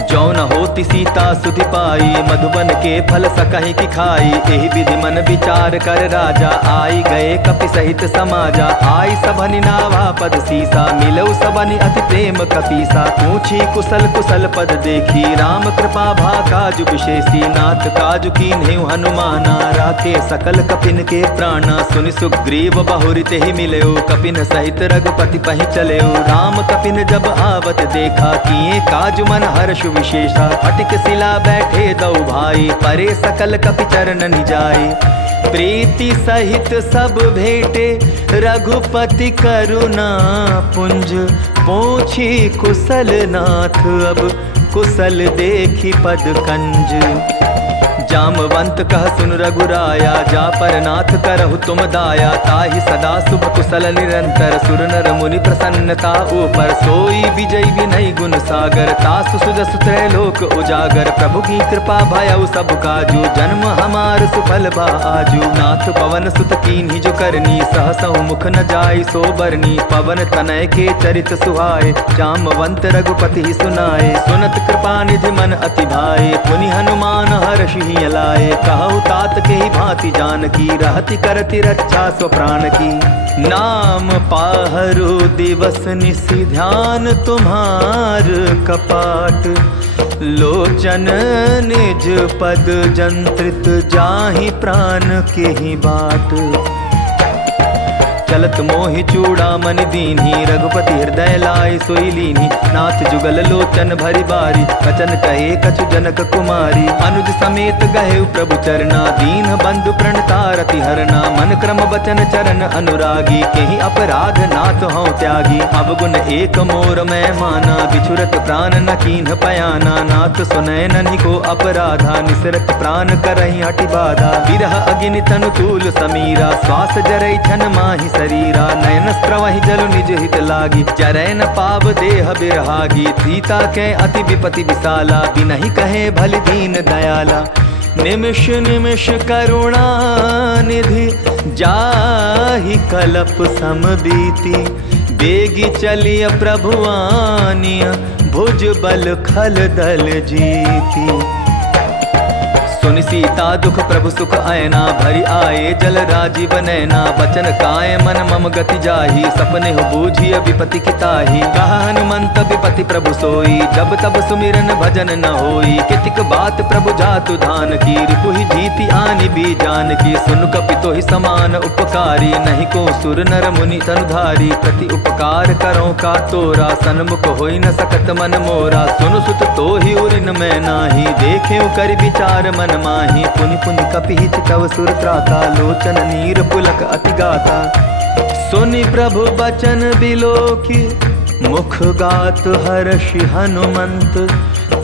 जौन होति सीता सुधि पाई, मधुबन के फल सकहि की खाई। एहि विधि मन विचार कर राजा, आई गए कपि सहित समाजा। आई सबनि नावा पद सीसा, मिलऊ सबनि अति प्रेम कपीसा। पूछी कुशल कुशल पद देखी, राम कृपा भा काजु विशेषी। नाथ काजु कीन्हेउ हनुमाना, राखे सकल कपिन के प्राणा। सुनि सुग्रीव बहुरि तेहि मिलयो, कपिन सहित रघुपति पहि चलयो। राम कपिन जब आवत देखा, किए काजु मन हर्ष विशेषा। फटिक शिला बैठे दौ भाई, परे सकल कपि चरण निजाई। प्रीति सहित सब भेटे, रघुपति करुणा पुंज। पूछी कुशल नाथ, अब कुशल देखी पद कंज। जामवंत कह सुन रघुराया, जा पर नाथ करहु तुम दाया। ताहि सदा शुभ कुशल निरंतर, सुर नर मुनि प्रसन्नता ऊपर। सोई विजय विनय गुण सागर, तासु सुजसु त्रैलोक उजागर। प्रभु की कृपा भयउ सब काजू, जन्म हमार सुफल बा आजू। नाथ पवन सुत कीन्हि जो करनी, सहसहु मुख न जाय सो बरनी। पवन तनय के चरित सुहाए, जामवंत रघुपति सुनाए। सुनत कृपा निधि मन अति भाए, पुनि हनुमान हर्षि लाए। कहु तात के ही भांति जानकी, रहति करति रक्षा स्व प्राण की। नाम पाहरु दिवस निशि, ध्यान तुम्हार कपाट। लोचन निज पद जंत्रित, जाहि प्राण के ही बाट। चलत मोहि चूड़ामणि दीन्ही, रघुपति हृदय लाय सोई लीन्ही। नाथ जुगल लोचन भरि बारी, बचन कहे कछु जनक कुमारी। अनुज समेत गहे प्रभु चरना, दीन बंधु प्रणतारति हरना। मन क्रम बचन चरण अनुरागी, केहि अपराध नाथ हूँ त्यागी। अवगुण एक मोर मैं माना, बिछुरत प्राण न कीन्ह पयाना। नाथ सुनय ननि को अपराधा, निसरत प्राण करहि हटि बाधा। विरह अग्नि तनु तूल समीरा, श्वास जरै छन माहि शरीरा। नयन स्त्रवहि जल निज हित लागी, जरै न पाव देह बिरहागी। सीता के अति विपति विशाला, बिनहि कहे भलि दीन दयाला। निमिष निमिष करुणा निधि, जाहि कलप सम बीती। बेगी चलिय प्रभु आनिय, भुज बल खल दल जीती। सुनि सीता दुख प्रभु सुख आयना, भरि आए जल राजीव नैना। बचन काय मन मम गति जाही, सपने हो बूझिय विपति किताही। कहा हनुमंत विपति प्रभु सोई, जब तब सुमिरन भजन न होई। कितिक बात प्रभु जातु धान की, रिपुहि जीति आनि भी जान की। सुन कपितो ही समान उपकारी, नहीं को सुर नर मुनि तनुधारी। प्रति उपकार करो का तोरा, सन्मुख होई न सकत मन मोरा। सुनु सुत तो ही उरिन मैं नाही, देखे कर विचार मन माही। पुनि पुनि कपिहि चितव सुर त्राता, लोचन नीर पुलक अति गाता। सुनि प्रभु बचन बिलोकी, मुख गात हर्षि हनुमंत।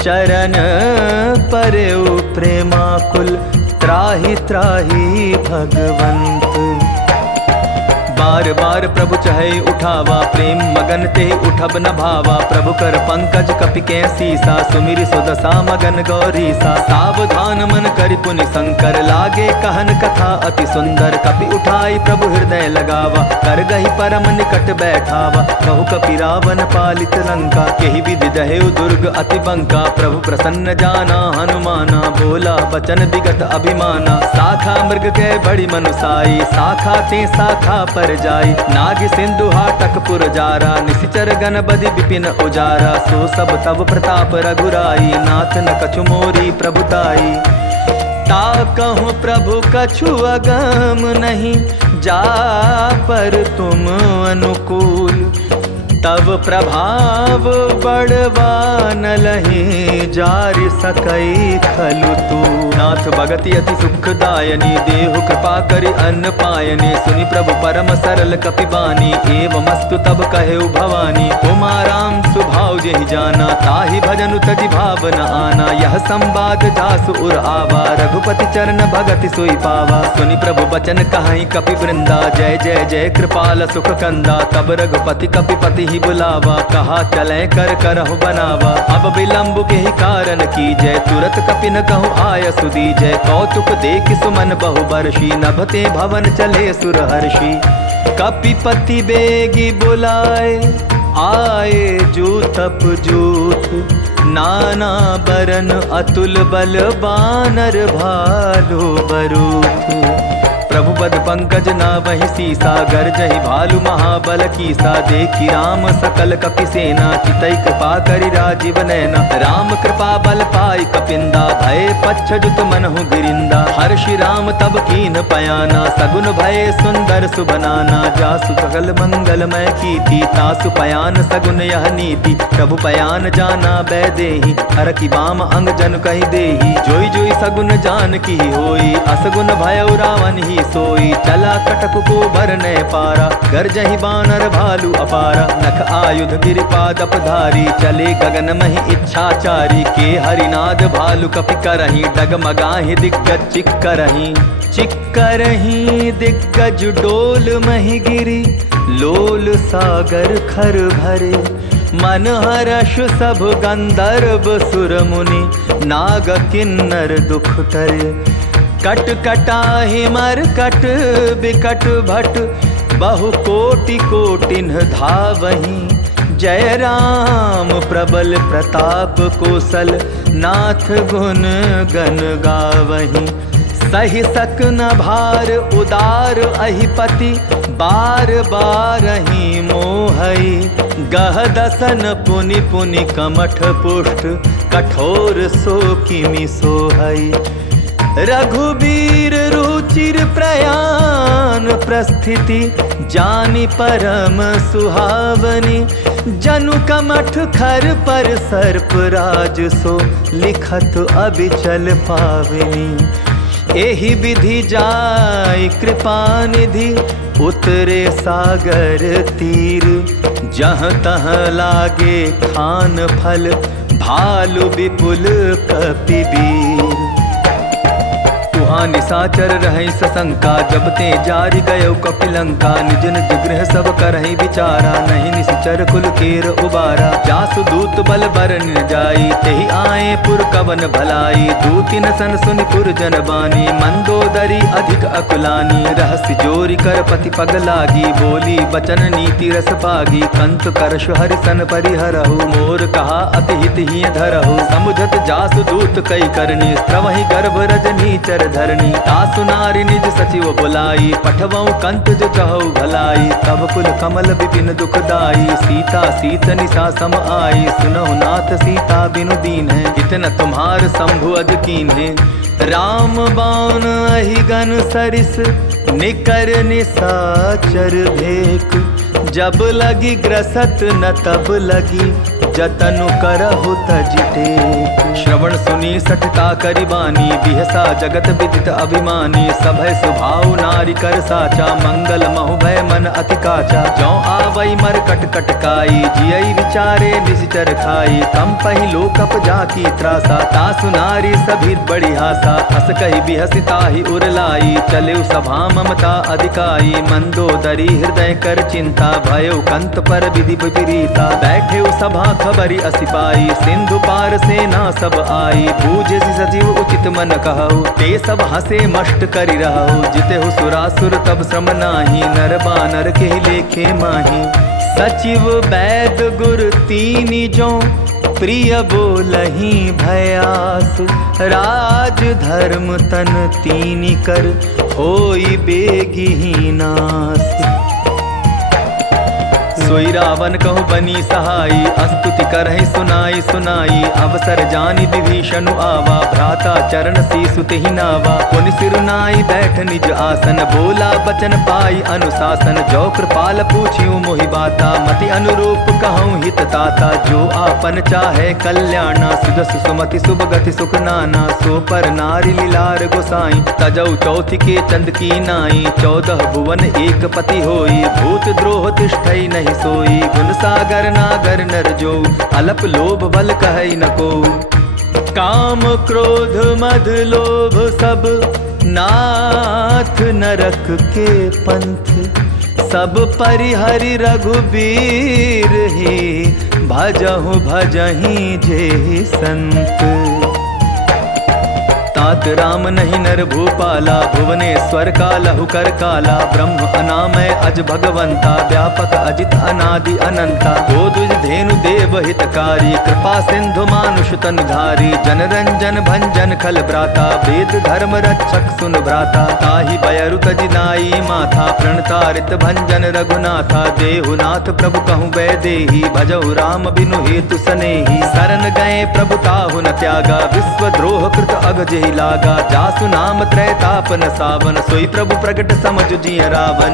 चरण परेउ प्रेमाकुल, त्राहि त्राहि भगवंत। बार बार प्रभु चहे उठावा, प्रेम मगन ते उठब न भावा। प्रभु कर पंकज कपि के सीसा, सुमिर सुदशा मगन गौरीसा। सावधान मन करि पुनि शंकर, लागे कहन कथा अति सुंदर। कपि उठाई प्रभु हृदय लगावा, कर गही परम निकट बैठावा। कहु कपि रावण पालित लंका, केहि विधि दहेउ दुर्ग अति बंका। प्रभु प्रसन्न जाना हनुमाना, बोला बचन विगत अभिमाना। साखा मृग के बड़ी मनुसाई, साखा ते साखा पर जाई। नाग सिंधु हाटक पुर जारा, निशिचर गण बदि विपिन उजारा। सो सब तब प्रताप रघुराई, नाथ न कछु मोरी प्रभुताई। ता कहूँ प्रभु कछु अगम नहीं, जा पर तुम अनुकूल। तब प्रभाव बड़वा न लही, जारि सकई खलु तू। नाथ भगति अति सुखदायनी, देहु कृपा करि अन्न पायनी। सुनि प्रभु परम सरल कपि बानी, एवमस्तु तब कहेउ भवानी। उमा राम सुभाव जेहि जाना, ताहि भजनु तजि भाव न आना। यह संवाद जासु उर आवा, रघुपति चरण भगति सोई पावा। सुनि प्रभु बचन कहाई कपि वृंदा, जय जय जय कृपाल सुख कंदा। तब रघुपति कपिपति बुलावा, कहा चले कर करहु बनावा। अब विलंब के ही कारण की जय, तुरत कपि न कहूँ आय सुदी जय। कौतुक देख सुमन बहु बरसी, नभते भवन चले सुर हर्षि। कपिपति बेगी बुलाए, आए जूतप जूथ। नाना बरन अतुल बल, बानर भालु बरूथ। प्रभु बद पंकज ना वही सीसा, गर्जहि भालु महाबल कीसा। देखी राम सकल कपि सेना, चितई कृपा करि राजीव नैना। राम कृपा बल पाई कपिंदा, भय पच्छजुत मनहु गिरिंदा। हर्षि राम तब कीन पयाना, सगुन भय सुंदर सुबनाना। जासु सकल मंगलमय कीर्ति, तासु पयान सगुन यह नीति। प्रभु पयान जाना बैदेही, हर की बाम अंग जन कहि देही। जोई जोई सगुन जान की होई, असगुन भय रावण ही सोई। चला कटक को भरने पारा, गर्जहि बानर भालु अपारा। नख आयुध गिरिपादप धारी, चले गगन महि इच्छाचारी। के हरिनाद भालु कपि करहि, डगमगाहि दिग्गज चिक्करहि। चिक्करहि दिग्गज डोल महि गिरी, लोल सागर खर भरे। मन हर्ष सब गंधर्व सुर मुनि, नाग किन्नर दुख टरे। कट कटाहि मर कट बिकट भट, बहु कोटि कोटिन धावहीं। जय राम प्रबल प्रताप कौशल, नाथ गुण गण गावहीं। सहि सक न भार उदार अहिपति, बार बार ही मोहई। गह दसन पुनि पुनि कमठ पुष्ट, कठोर सो किमि सोहई। रघुबीर रुचि चिर प्रयाण प्रस्थिति जानी परम सुहावनी। जनु कमठ खर पर सर्प राज सो लिखत अबिचल पावनी। एहि विधि जाय कृपा निधि उतरे सागर तीर। जहाँ तहाँ लागे खान फल भालु विपुल कपिबीर। तुहाँ निशाचर रहै सशंका जब ते जारि गयो कपिलंका। निज निज गृह सब करहि विचारा नहीं निश्चर कुल केर उबारा। जासु दूत बल बरन जाई तेहि आए पुर कवन भलाई। दूतिन सन सुनि पुर जन बानी मंदोदरी अधिक अकुलानी। रहस्य जोरी कर पति पग लागी बोली बचन नीति रस पागी। कंत करश हरिसन परिहरहु मोर कहा अति हित ही धरहु। समुझत जासु दूत कई करनी स्त्रवहि गर्भ रजनी चर धरणी। तासु नारी निज सचिव बुलाई पठवऊ कंत जो चहु भलाई। तब कुल कमल विपिन दुखदाई सीता सीत निशा सम आई। सुनहु नाथ सीता बिनु दीन है इतना तुम्हार शंभु अज कीन है। राम बाण अहिगन सरिस निकर निशाचर भेक। जब लगी ग्रसत न तब लगी जतनु करहु तज टेक। श्रवण सुनी सठता करि बानी बिहसा जगत विदित अभिमानी। सभय सुभाव नारी कर साचा मंगल महु भय मन अति काचा। जौ आवई मर कट कटकाई जियई विचारे निश्चर खाई। कम पहि लोकप जाकी त्रासा तासु नारी सभी बड़ी हासा। हस कहि बिहसी ताहि उरलाई चलेउ सभा ममता अधिकाई। मंदोदरी हृदय कर चिंता भयो कंत पर विधि विपरीता। बैठे सभा खबरी असिपाई सिंधु पार सेना सब आई। बूझे सजीव उचित मन कहु ते सब हसे मष्ट करि रहु। जितेहु सुरासुर तब श्रम नाही नर बानर के लेखे माही। सचिव वैद गुर तीनि जो प्रिय बोलहि भयास। राज धर्म तन तीनि कर होई बेगिहि नास। सोई रावण कहु बनी सहाई अस्तुति करहि सुनाई सुनाई। अवसर जानि विभीषण आवा भ्राता चरण सीसु तेहि नावा। पुनि सिरुनाई बैठ निज आसन बोला बचन पाई अनुशासन। जो कृपाल पूछियो मोहि बाता मति अनुरूप कहूँ हित ताता। जो आपन चाहे कल्याणा सुदस सुमति शुभ गति सुख नाना। सो पर नारी लीलार गोसाई तजौ चौथि के चंद की नाई। 14 भुवन एक पति होई भूत द्रोह तिष्ठई नहीं सोई। गुण सागर नागर नर जो अलप लोभ बल कहई न को। काम क्रोध मद लोभ सब नाथ नरक के पंथ। सब परिहरि रघुबीर ही भजहु भजहि जे संत। तात राम नहीं नर भूपाला भुवनेश्वर का लहु कर काला। ब्रह्म अनामय अज भगवंता व्यापक अजित अनादि अनंता। गोदुज धेनु देव हितकारी कृपा सिंधु मानुष तन धारी। जन रंजन भंजन खल भ्राता वेद धर्म रक्षक सुन भ्राता। ताहि बयरु तजिनाई माथा प्रणतारित भंजन रघुनाथा। देहुनाथ प्रभु कहूँ वैदेही भजहु राम बिनु हेतु सनेही। शरण गए प्रभु ताहु न त्यागा विश्व द्रोह कृत अग जेहि लागा। जासु नाम त्रैताप न सावन सोई प्रभु प्रगट समझ जिय रावण।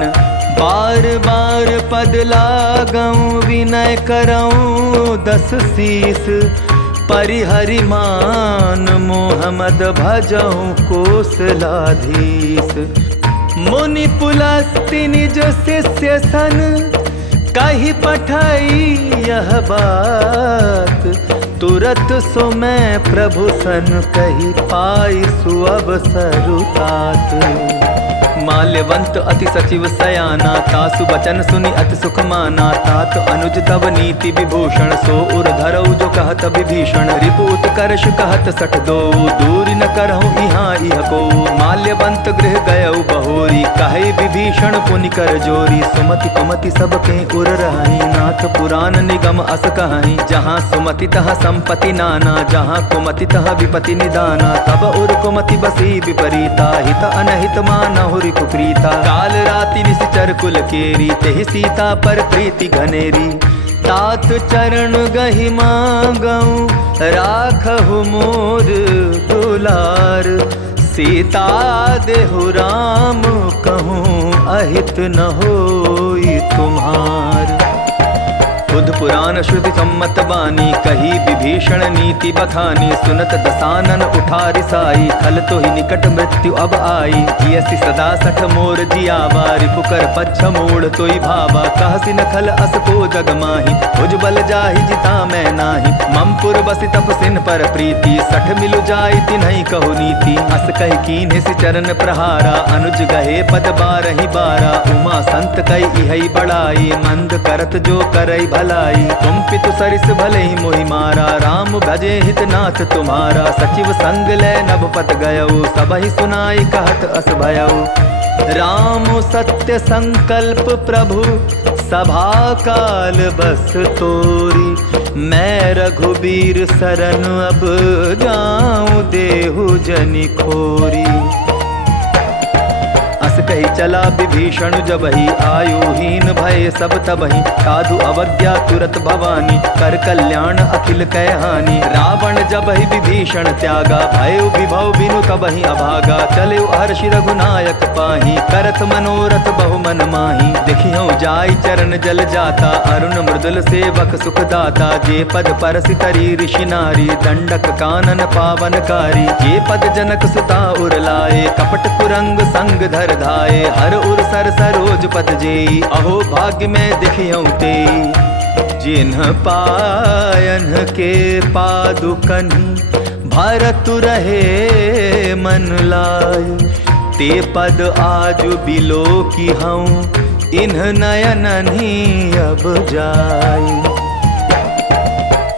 बार बार पद लागऊं विनय करऊं 10 शीस। परिहरि मान मोहम्मद भजऊं कोसलाधीश। मुनि पुलस्ति निज शिष्य सन कही पठाई यह बात। तुरत सो मैं प्रभु सन कही पाई सुअवसरु तात। माल्यवंत अति सचिव सयाना तासु बचन सुनि अति सुख माना। तात अनुज तब नीति विभूषण सो उर धरऊ जो कहत विभीषण। रिपु उत्कर्ष कहत सठ दो दूर न करहु इहाँ इह को। माल्यवंत गृह गयऊ बहोरी कहे विभीषण पुनि कर जोरी। सुमति कुमति सबके उर रहाई नाथ पुराण निगम अस कहाई। जहाँ सुमति तहाँ संपत्ति नाना जहाँ कुमति तहाँ विपति निदाना। तब उर कुमति बसी विपरीता हित अनहित मानहुरि कुप्रीता। काल राति निश्चर कुल केरी तेहि सीता पर प्रीति घनेरी। तात चरण गहि मांगऊं राखहु मोर दुलार। सीता देहु राम कहूँ अहित न होई तुम्हार। बुध पुराण श्रुति सम्मत बानी कही विभीषण नीति बखानी। सुनत दसानन उठा रिसाई खल तो ही निकट मृत्यु अब आई। जियसि सदा सठ मोर जियावा रिपुकर पच्छ मोड़ तोई भावा। कहसि न खल अस को जग माही भुज बल जाहि जिता मैं नाही। ममपुर बसि तपसिन पर प्रीति सठ मिलु जाई तिन्हि कहु नीति। अस कहि कीन्हि सि चरण प्रहारा अनुज गहे पद बारहि बारा। उमा संत कई इहै बड़ाई मंद करत जो करई भलाई। तुम पितु सरिस भले ही मोहि मारा राम भजे हितनाथ तुम्हारा। सचिव संग ले नभपत गयऊ सबहि सुनाई कहत अस भयऊ। राम सत्य संकल्प प्रभु सभा काल बस तोरी। मैं रघुबीर सरन अब जाऊं देहु जनि खोरी। अस कही चला विभीषण जबहि आयुहीन भय सब तबहि। साधु अवज्ञा तुरत भवानी कर कल्याण अखिल कह हानि। रावण जबहि विभीषण त्यागा भयो विभव बिनु तबहि अभागा। चले हर्षि रघुनायक पाही करत मनोरथ बहु मन माही। देखियो जाई चरण जल जाता अरुण मृदुल सेवक सुखदाता। जे पद परसि तरी ऋषि नारी दंडक कानन पावनकारी। जे पद जनक सुता उर लाए कपट कुरंग संग धर धाये। हर उर सर सरोज पद जेई अहो भाग्य में दिखियौ ते। जिन्ह पायन के पादुकनि भरतु रहे मन लाय। ते पद आज बिलो की हूँ इन्ह नयननि अब जाय।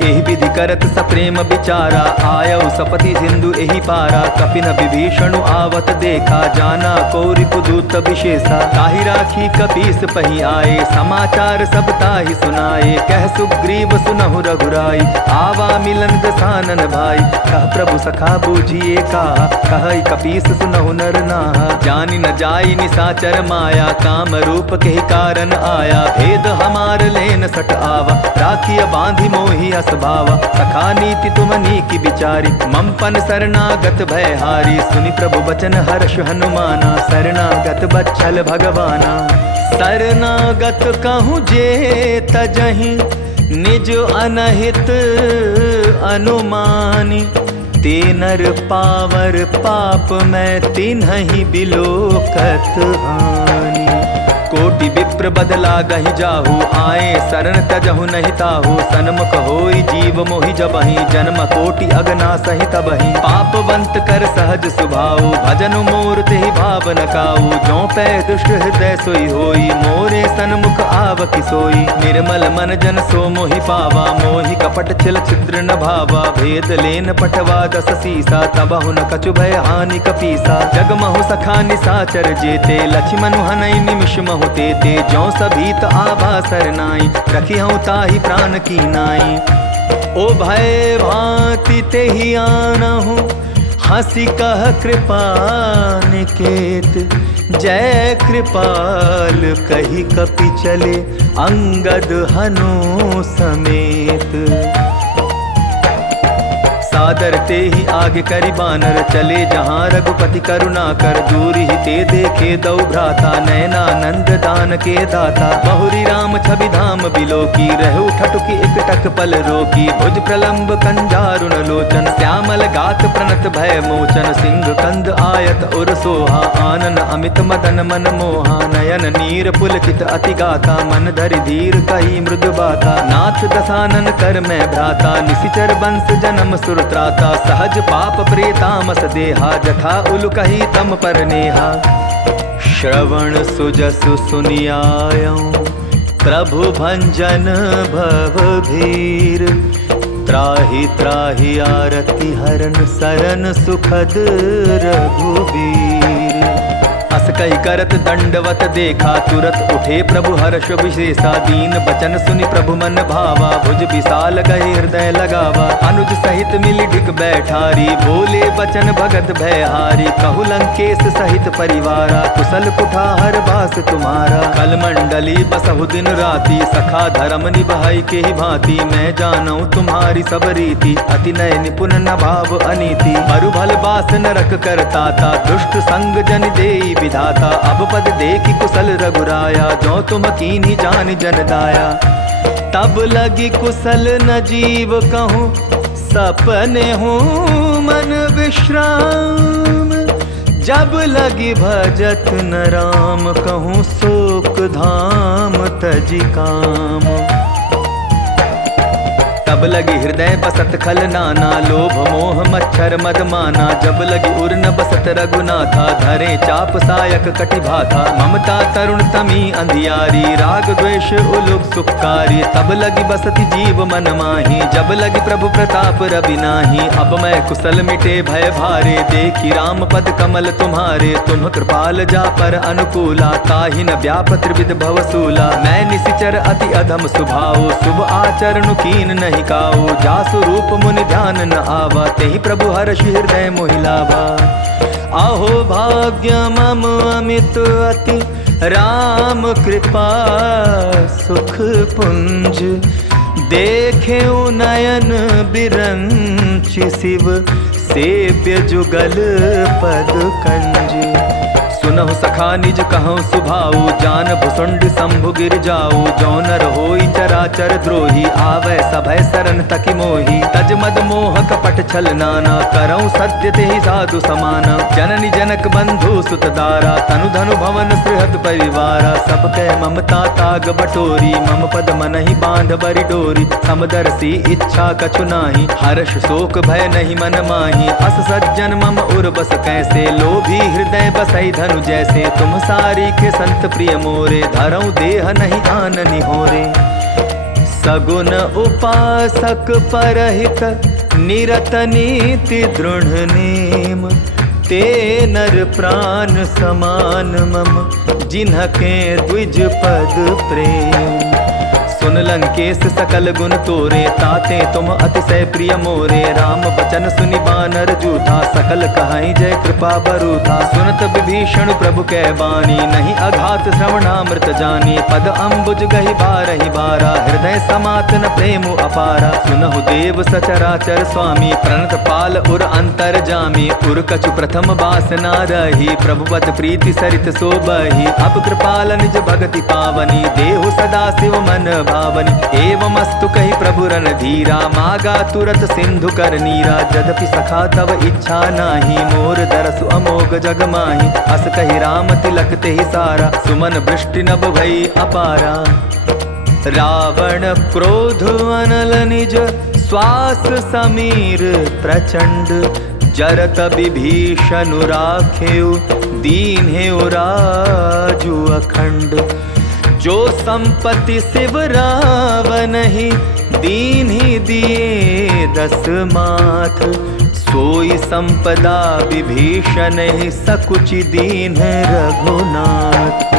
एहि विधि करत सप्रेम विचारा आयऊ सपति सिंधु एहि पारा। कपिन विभीषण आवत देखा जाना कौरि पुदूत विशेषा। ताहि राखी कपीस पही आए समाचार सब ताहि सुनाए। कह सुग्रीव सुनहु रघुराई आवा मिलन दसानन भाई। कह प्रभु सखा बूझिए का कहई कपीस सुनहु नर नाहा। जानि न जाई निसाचर माया काम रूप के कारण आया। भेद हमार लेन सट आवा राखिय बांधि मोहि अस भावा। सखा नीति तुम नीकी बिचारी ममपन शरणागत भयहारी। सुनि प्रभु बचन हर्ष हनुमाना शरणागत बच्छल भगवाना। शरणागत कहूँ जे तजहि निज अनहित अनुमानी। ते नर पावर पाप मैं तिन्हि बिलोकत हानि। कोटि विप्र बदला गहि जाहु आए शरण तजहु नहीं ताहु। सन्मुख होई जीव मोहि जबहि जन्म कोटि अगना सहि तबहि। पापवंत कर सहज सुभाऊ भजन मोर तेहि भाव न काऊ। जो पै दुष्ट हृदय सोई होई मोरे सन्मुख आव किसोई। निर्मल मन जन सो मोहि पावा मोहि कपट छिल छिद्र न भावा। भेद लेन पटवा दस सीसा तबहु न कछु भय हानि कपीसा। जगमहु सखा निसाचर जेते लक्ष्मण हनई निमिष महु ते। जो सभीत आभा सरनाई रखी हूँ ताहि प्राण की नाई। ओ भय भांति ते ही आनहु हंसी कह कृपा निकेत। जय कृपाल कही कपि चले अंगद हनु समेत। सादर ते ही आगे करि बानर चले जहाँ रघुपति करुणा कर। दूर ही ते देखे दौ भ्राता नयनानंद दान के दाता। बहुरी राम छवि धाम बिलो की रहु ठटुकी एक टक पल रोकी। भुज प्रलंब कंजारुण लोचन श्यामल गात प्रणत भय मोचन। सिंह कंद आयत उर सोहा आनन अमित मदन मन मोहा। नयन नीर पुलकित अति गाता मन धरि धीर कही मृदु बाता। नाथ दसानन कर मैं भ्राता निशिचर वंश जन्म सुर त्राता। सहज पाप प्रेतामस देहा जथा उल कही तम पर नेहा। श्रवण सुजसु सुनियायऊं प्रभु भंजन भव भीर। त्राहि त्राहि आरति हरन सरन सुखद रघुबीर। अस कही करत दंडवत देखा, तुरत उठे प्रभु हर्ष विशेषा। दीन बचन सुनि प्रभु मन भावा, भुज विशाल गए हृदय लगावा। अनुज सहित मिली ढिक बैठारी, बोले बचन भगत भयहारी। कहु लंकेश सहित परिवारा, कुशल कुठार बास तुम्हारा। कल मंडली बसहु दिन राति, सखा धर्म निभाई के ही भांति। मैं जानू तुम्हारी सब रीति, अति नय निपुण न भाव अनीति। मरु भल बास नरक करता था, दुष्ट संग जन देई विधाता। अब पद देखि कुशल रघुराया, जो तुम कीन्ही जान जन दाया। तब लगी कुशल न जीव कहूँ, सपने हूँ मन विश्राम। जब लगी भजत न राम, कहूँ शोक धाम तजी काम। तब लगी हृदय बसत खल नाना, लोभ मोह मच्छर मद माना। जब लगी उर न बसत रघुनाथा, धरे चाप सायक कटि भाथा। ममता तरुण तमी अंधियारी, राग द्वेष उलुक सुखकारी। तब लगी बसति जीव मन माही, जब लगी प्रभु प्रताप रवि नाही। अब मैं कुशल मिटे भय भारे, देखी राम पद कमल तुम्हारे। तुम कृपाल जा पर अनुकूला, ताहि न व्याप त्रिविध भवसूला। मैं निशिचर अति अधम स्वभाव, शुभ आचरण कीन नहीं काऊ। जासु रूप मुनि ध्यान न आवा, तेहि प्रभु हर्ष हृदय मोहिलावा। आहो भाग्य मम अमित अति, राम कृपा सुख पुंज। देखे नयन बिरंचि, शिव सेव्य जुगल पद कंज। सुनहु सखा निज कहूँ सुभाऊ, जान भुसुंड शंभु गिर जाऊ। जो नर होई चराचर द्रोही, आवे सभय सरन तकि मोही। तज मद मोह कपट छल नाना, करऊँ सत्य तेहि साधु समाना। जननी जनक बंधु सुत दारा, तनु धनु भवन सुहृद परिवारा। सब कह ममता ताग बटोरी, मम पद मनहि बांध बरि डोरी। समदर्शी इच्छा कछु नाही, हर्ष शोक भय नहीं मन माही। अस सज्जन मम उर बस कैसे, लोभी हृदय बसई धनु जैसे। तुम सारी के संत प्रिय मोरे, धरऊं देह नहीं आननि होरे। सगुन उपासक परहित, निरत नीति दृढ़ नेम। ते नर प्राण समान मम, जिन्हके द्विज पद प्रेम। सुन लंकेश सकल गुण तोरे, ताते तुम अतिशय प्रिय मोरे। राम बचन सुनि बानर जूथा, सकल कहाई जय कृपा बरूथा। सुनत विभीषण प्रभु कै बानी, नहीं अघात श्रवणामृत जानी। पद अम्बुज गहि बारहि बारा, हृदय समात न प्रेम अपारा। सुनहु देव सचराचर स्वामी, प्रणत पाल उर अंतर जामी। उर कछु प्रथम बासना रही, प्रभुवत प्रीति सरित सोबही। अब कृपाल निज भगति पावनी, देहु सदा शिव मन भावनी। एवमस्तु कहि प्रभु रन धीरा, मागा तुरत सिंधु कर नीरा। यद्यपि सखा तव इच्छा नाही, मोर दरसु अमोघ जग माही। अस कहि राम तिलक तेहि सारा, सुमन वृष्टि नभ भई अपारा। रावण क्रोध अनल निज, श्वास समीर प्रचंड। जरत विभीषण राखेउ, दीन्हेउ राजु अखंड। जो संपत्ति शिव रावण ही, दीन्हि दिए दस माथ। सोई संपदा विभीषण ही, सकुचि दीन रघुनाथ।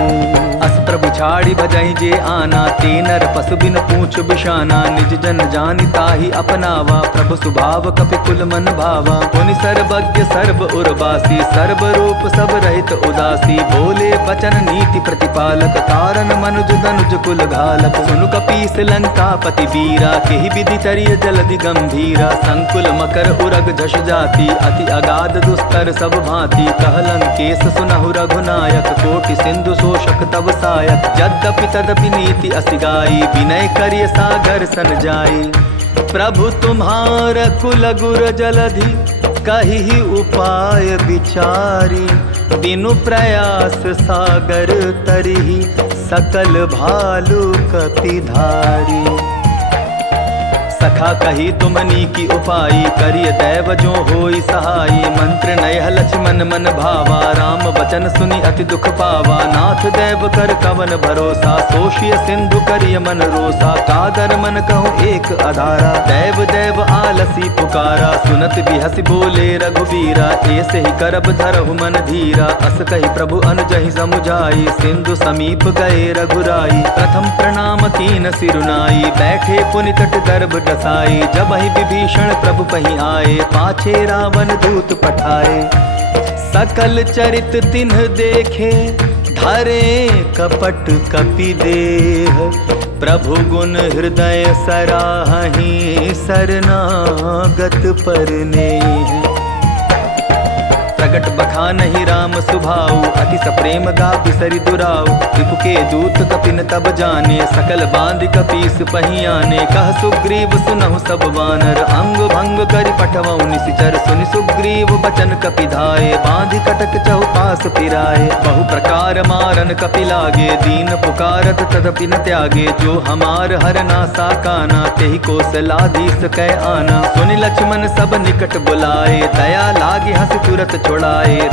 अस प्रभु छाड़ी भजहि जे आना, ते नर पशु बिन पूछ बिशाना। निज जन जानि ताहि अपनावा, प्रभु स्वभाव कपि कुल मन भावा। पुनि सर्वज्ञ सर्व उर्वासी, सर्व रूप सब रहित उदासी। बोले बचन नीति प्रतिपालक, तारन मनुज दनुज कुल घालक। सुनु कपीस लंकापति वीरा, केहि विधि चरिय जलधि गंभीरा। संकुल मकर उरग झष जाति, अति अगाध दुस्तर सब भांति। कह लंकेश सुनहु रघुनायक, कोटि सिंधु शोषक तब सायक। यद्यपि तदपि नीति असिगाई, विनय करिय सागर सन जाई। प्रभु तुम्हार कुल गुर जलधि, कहि उपाय विचारी। बिनु प्रयास सागर तरिहि, सकल भालु कपिधारी। सखा कही तुमनी की उपाई, करिय दैव जो होई सहाई। मंत्र नयह लक्ष्मण मन भावा, राम बचन सुनि अति दुख पावा। नाथ दैव कर कवन भरोसा, सोशिय सिंधु करिय मन रोसा। कादर मन कहूँ एक आधारा, दैव दैव आलसी पुकारा। सुनत बिहसी बोले रघुबीरा, ऐसे ही करब धरहु मन धीरा। अस कही प्रभु अनुजहि समुझाई, सिंधु समीप गए रघुराई। प्रथम प्रणाम कीन सिरुनाई, बैठे पुनि तट गर्भ डसाई। जब ही विभीषण प्रभु पही आए, पाछे रावण दूत पठाए। सकल चरित तिन्ह देखे, धरे कपट कपि देह। प्रभु गुण हृदय सराहि, शरणागत परनेह। प्रगट बखानहि राम सुभाऊ, अति सप्रेम गा बिसरि दुराऊ। रिपु के दूत कपिन तब जाने, सकल बांध कपीस पहियाने। कह सुग्रीव सुनहु सब वानर, अंग भंग करि पठवऊ निशिचर। सुनि सुग्रीव बचन कपि धाये, बांधि कटक चहुपास फिराए। बहु प्रकार मारन कपि लागे, दीन पुकारत तदपि न त्यागे। जो हमार हरना साकाना, तेहि कौशलाधीश कै आना। सुनि लक्ष्मण सब निकट बुलाए, दया लागी हंस तुरत छोड़ाए।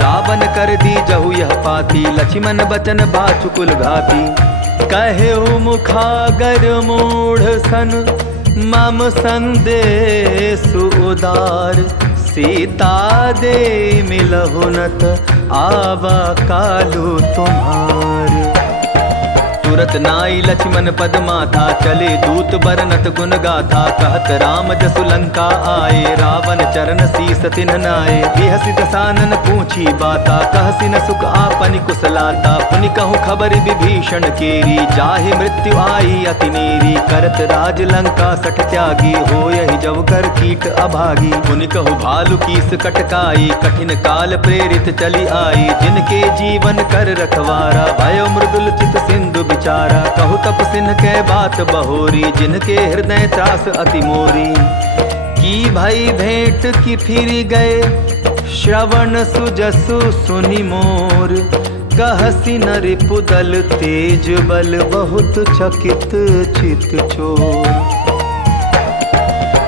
रावण कर दी जहु यह पाती, लक्ष्मण बचन बाचुकुल घाती। कहेउ मुखागर मूढ़ सन, मम संदेश उदार। सीता दे मिलहु नत, आवा कालु तुम्हार। तुरत नाई लक्ष्मण पद माथा, चले दूत बरनत गुण गाथा। कहत राम जसु लंका आए, रावण चरण शीस तिन्ह नाए। बिहसि दसानन पूछी बाता, कहसि न सुख आपनि कुशलाता। पुनि कहूँ खबर विभीषण केरी, जाहि मृत्यु आई अति नेरी। करत राज लंका सठ त्यागी, होयहि जब कर कीट अभागी। पुनि कहूँ भालु कीस कटकाई, कठिन काल प्रेरित चली आई। जिनके जीवन कर रखवारा, भयो मृदुल चित सिंधु बिचारा। कहु तप सिन्ह के बात बहोरी, जिनके हृदय त्रास अति मोरी। की भई भेंट की फिर गए, श्रवण सुजसु सुनि मोर। कहसी न रिपुदल तेज बल, बहुत चकित चित चोर।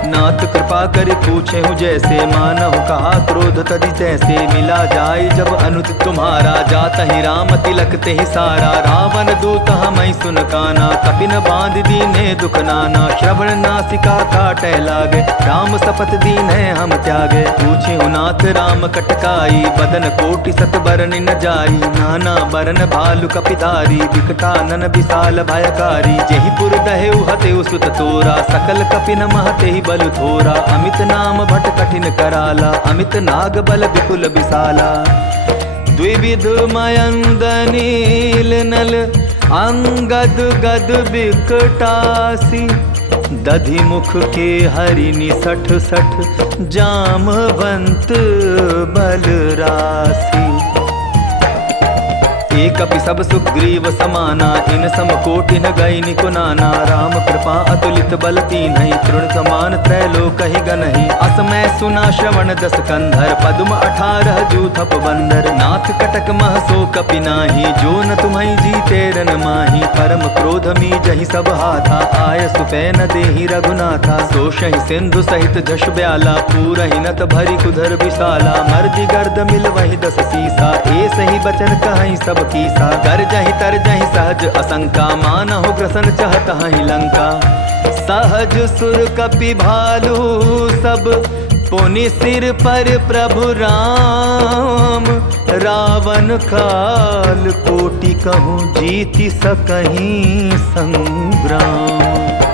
नाथ कृपा कर पूछे हूँ जैसे, मानहु कहा क्रोध तदि तैसे। मिला जाय जब अनुज तुम्हारा, जात ही राम तिलक ते ही सारा। रावण दूत हमई सुन काना, कपिन बांध दीने दुख नाना। श्रवण नासिका काटे लागे, राम शपथ दीने हम त्यागे। पूछे हूँ नाथ राम कटकाई, बदन कोटि सत बरन न जाई। नाना बरन भालु कपिधारी, विकटानन विशाल भयकारी। जेहि पुर दहेउ हतेउ सुत तोरा, सकल कपिन महते ही बल थोरा। अमित नाम भट कठिन कराला, अमित नाग बल विपुल विशाला। द्विविध मयंद नील नल, अंगद गद बिकटासी। दधि मुख के हरिनि सठ सठ, जामवंत बल राशि। एक कपि सब सुग्रीव समाना, इन सम कोटि न गई निकुनाना। राम कृपा अतुलित बल तीन्हि, तृण समान त्रैलोक ही गनहि। असमय सुना श्रवण दस कंधर, पद्म 18 जूथप बंदर। नाथ कटक मह सो कपि नाही, जो न तुम्हि जीते रन माही। परम क्रोध मी जहि सब हाथा, आय सुपै न देहि रघुनाथा। सोषहि सिंधु सहित झष ब्याला, पूरहि नत भरि कुधर विशाला। मर्दि गर्द मिल वहि 10 सीसा, ऐसे ही बचन कहहि सब कीसा। कर जहि तर जहि सहज असंका, मानहु ग्रसन चहत हहि लंका। सहज सुर कपि भालू सब, पुनि सिर पर प्रभु राम। रावण काल कोटि कहूँ, जीति सकहीं संग्राम।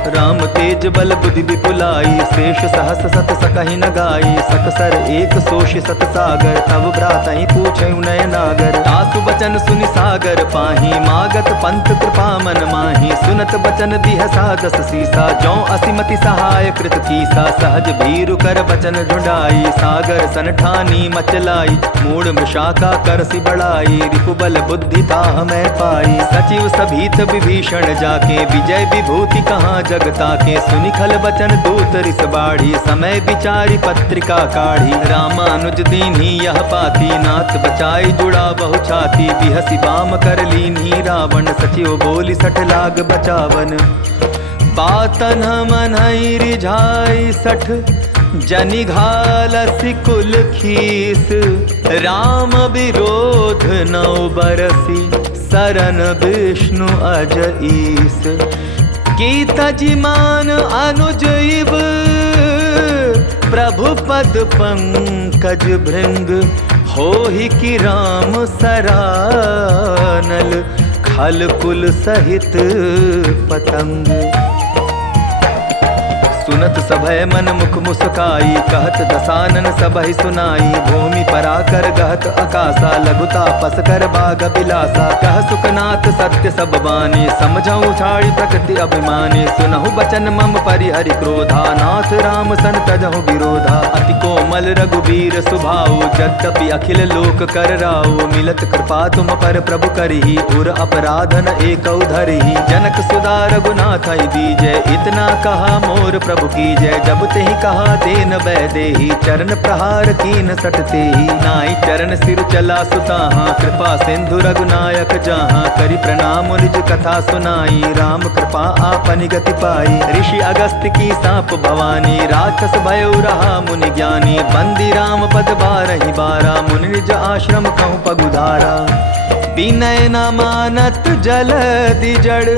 राम तेज बल बुद्धि विपुलाई, शेष सहस सत सकहि न गाई। सकसर एक सोष सत सागर, तब भ्रातहि पूछे नय नागर। तासु बचन सुनि सागर पाही, मागत पंथ कृपा मन माही। सुनत बचन बिहसा 10 सीसा, जौ असिमति सहाय कृत कीसा। सहज भीरु कर बचन ढूंढाई, सागर सन ठानी मचलाई। मूढ़ मृषाका करसि बढ़ाई, रिपुबल बुद्धि ताह मैं पाई। सचिव सभीत विभीषण जाके, विजय विभूति कहाँ जगता के। सुनि खल बचन दूत रिस बाढ़ी, समय विचारी पत्रिका काढ़ी। रामानुज दीन्ही यह पाती, नाथ बचाई जुड़ा बहु छाती। बिहसी बाम कर लीन्ही रावण, सचिव बोली 60 लाग बचावन। बातन मनई रिझाई सठ, जनि घालसी कुल खीस। राम विरोध नौ बरसी, शरण विष्णु अज ईस। की तजिमान अनुज इव, प्रभु पद पंकज भृंग। होहि कि राम सरानल, खल कुल सहित पतंग। सुनत सभय मन मुख मुस्काई, कहत दसानन सबहि सुनाई। भूमि पराकर गहत अकासा, लघुता पस कर बाग बिलासा। कह सुखनाथ सत्य सब बानी, समझऊ छाड़ी प्रकृति अभिमानी। सुनहु बचन मम परिहरि क्रोधा, नाथ राम सन तजहु विरोधा। अति कोमल रघुबीर स्वभाव, यद्यपि अखिल लोक कर राव। मिलत कृपा तुम पर प्रभु करही, उर अपराधन एकौ धरही। जनक सुधा रघुनाथ दीजय, इतना कहा मोर प्रभु की जय। जब ते ही कहा देन वैदेही, चरण प्रहार कीन सटते ही। नाई चरण सिर चला सुताहा, कृपा सिंधु रघुनायक जहाँ। करि प्रणाम निज कथा सुनाई, राम कृपा आपनि गति पाई। ऋषि अगस्त की साप भवानी, राक्षस भयो रहा मुनि ज्ञानी। बंदी राम पद बारहि बारा, मुनि निज आश्रम कहूँ पगुधारा। विनय न मानत जलधि जड़,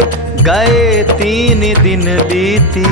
गए 3 दिन बीती।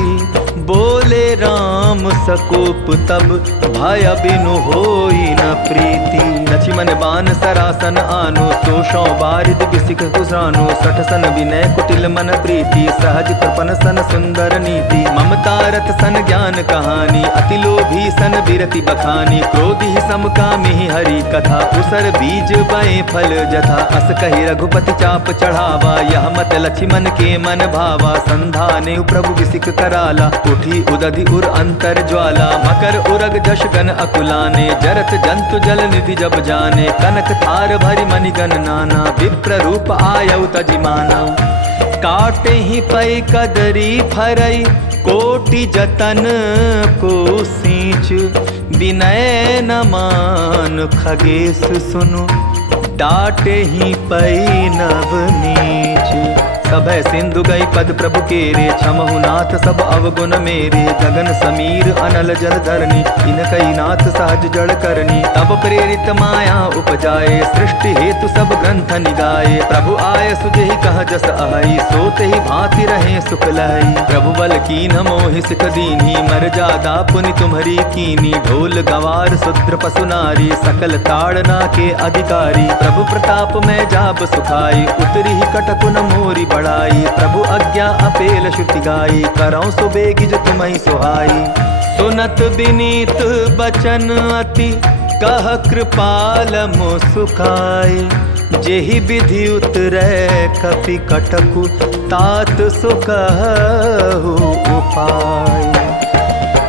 बोले राम सकोप तब, भय बिनु होई न प्रीति। लक्ष्मण बान सरासन आनो, सोषौ बारिद बिसिक कुसानो। सठ सन विनय कुटिल मन प्रीति, सहज कृपन सन सुंदर नीति। ममता रथ सन ज्ञान कहानी, अति लोभी सन बिरति बखानी। क्रोधि समकामी हरि कथा, उसर बीज बए फल जथा। अस कहि रघुपति चाप चढ़ावा, यह मत लक्ष्मण के मन भावा। संधाने प्रभु बिसिक कराला, उठी उदधि उर अंतर ज्वाला। मकर उरग जश गण अकुलाने, जरत जंतु जल निधि जब जाने। कनक थार भरि मणिगण नाना, विप्र रूप आयउ तजिमाना। काटे ही पै कदरी फरई, कोटि जतन को सींच। विनय न मान खगेश सुनु, डाटे ही पै नव नीच। सभय सिंधु गई पद प्रभु केरे, क्षमहु नाथ सब अवगुण मेरे। गगन समीर अनल जल धरनी, इनकई नाथ सहज जड़ करनी। तब प्रेरित माया उपजाए, सृष्टि हेतु सब ग्रंथ निगाए। प्रभु आय सुजहि कह जस आई, सोते ही भांति रहे सुख लहई। प्रभु बल कीन मोहि सिख दीन्ही, मर्यादा पुनि तुम्हरी कीनी। ढोल गवार शूद्र पशु नारी, सकल ताड़ना के अधिकारी। प्रभु प्रताप में जाब सुखाई, उतरी ही कटकुन मोरी बढ़ाई। प्रभु आज्ञा अपेल श्रुति गाई, करौं सुबेगी जो तुम्हि सुहाई। सुनत विनीत बचन अति, कह कृपाल मो सुखाई। जेहि विधि उतरै कपि कटकु, तात सो कहु उपाय।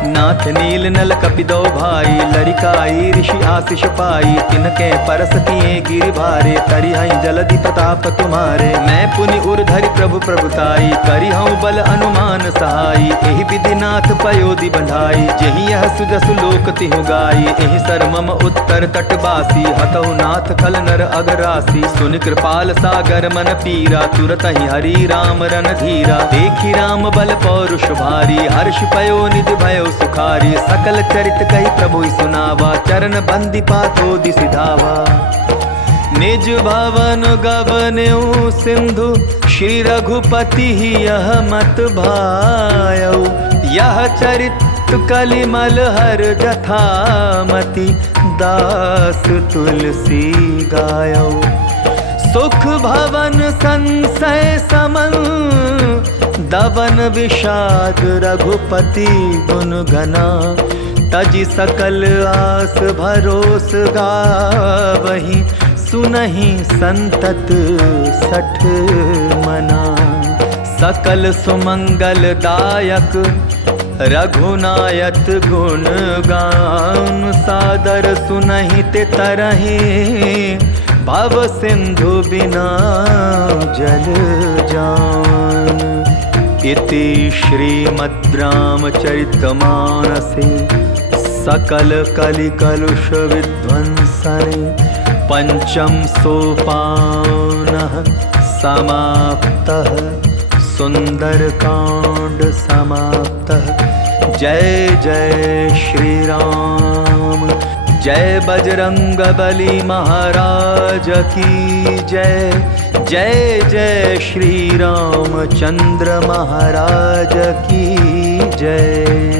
नाथ नील नल कपि दो भाई, लरिकाई ऋषि आशीष पाई। तिनके परस किए गिरि भारे, तरिहै जलधि प्रताप तुम्हारे। मैं पुनि उर धरि प्रभु प्रभुताई, करिहऊँ बल अनुमान सहाई। एहि विधि नाथ पयोधि बंधाई, जेहि यह सुजसु लोक तिहु गाई। एहि सर मम उत्तर तटवासी, हतहु नाथ खल नर अगरासी। सुनि कृपाल सागर मन पीरा, तुरत ही हरि राम रन धीरा। देखि राम बल पौरुष भारी, हर्ष पयो निधि भयो सुखारी। सकल चरित कही प्रभु सुनावा, चरण बंदी पातो दिसि धावा। निज भवन गवन्यु सिंधु, श्री रघुपति ही यह मत भायऊ। यह चरित कलिमल हर जथामति, दास तुलसी गायऊ। सुख भवन संशय समन, दवन विषाद रघुपति गुण गना। तजि सकल आस भरोस गावहि, सुनहि संतत सठ मना। सकल सुमंगल दायक रघुनायक गुण गान। सादर सुनहि ते तरहि, भव सिंधु बिना जल जान। इति श्रीमद् रामचरितमानसे सकल कलि कलुष विध्वंसने पंचम सोपानः समाप्तः। सुंदर कांड समाप्तः। जय जय श्री राम। जय बजरंग बली महाराज की जय। जय जय श्री रामचंद्र महाराज की जय।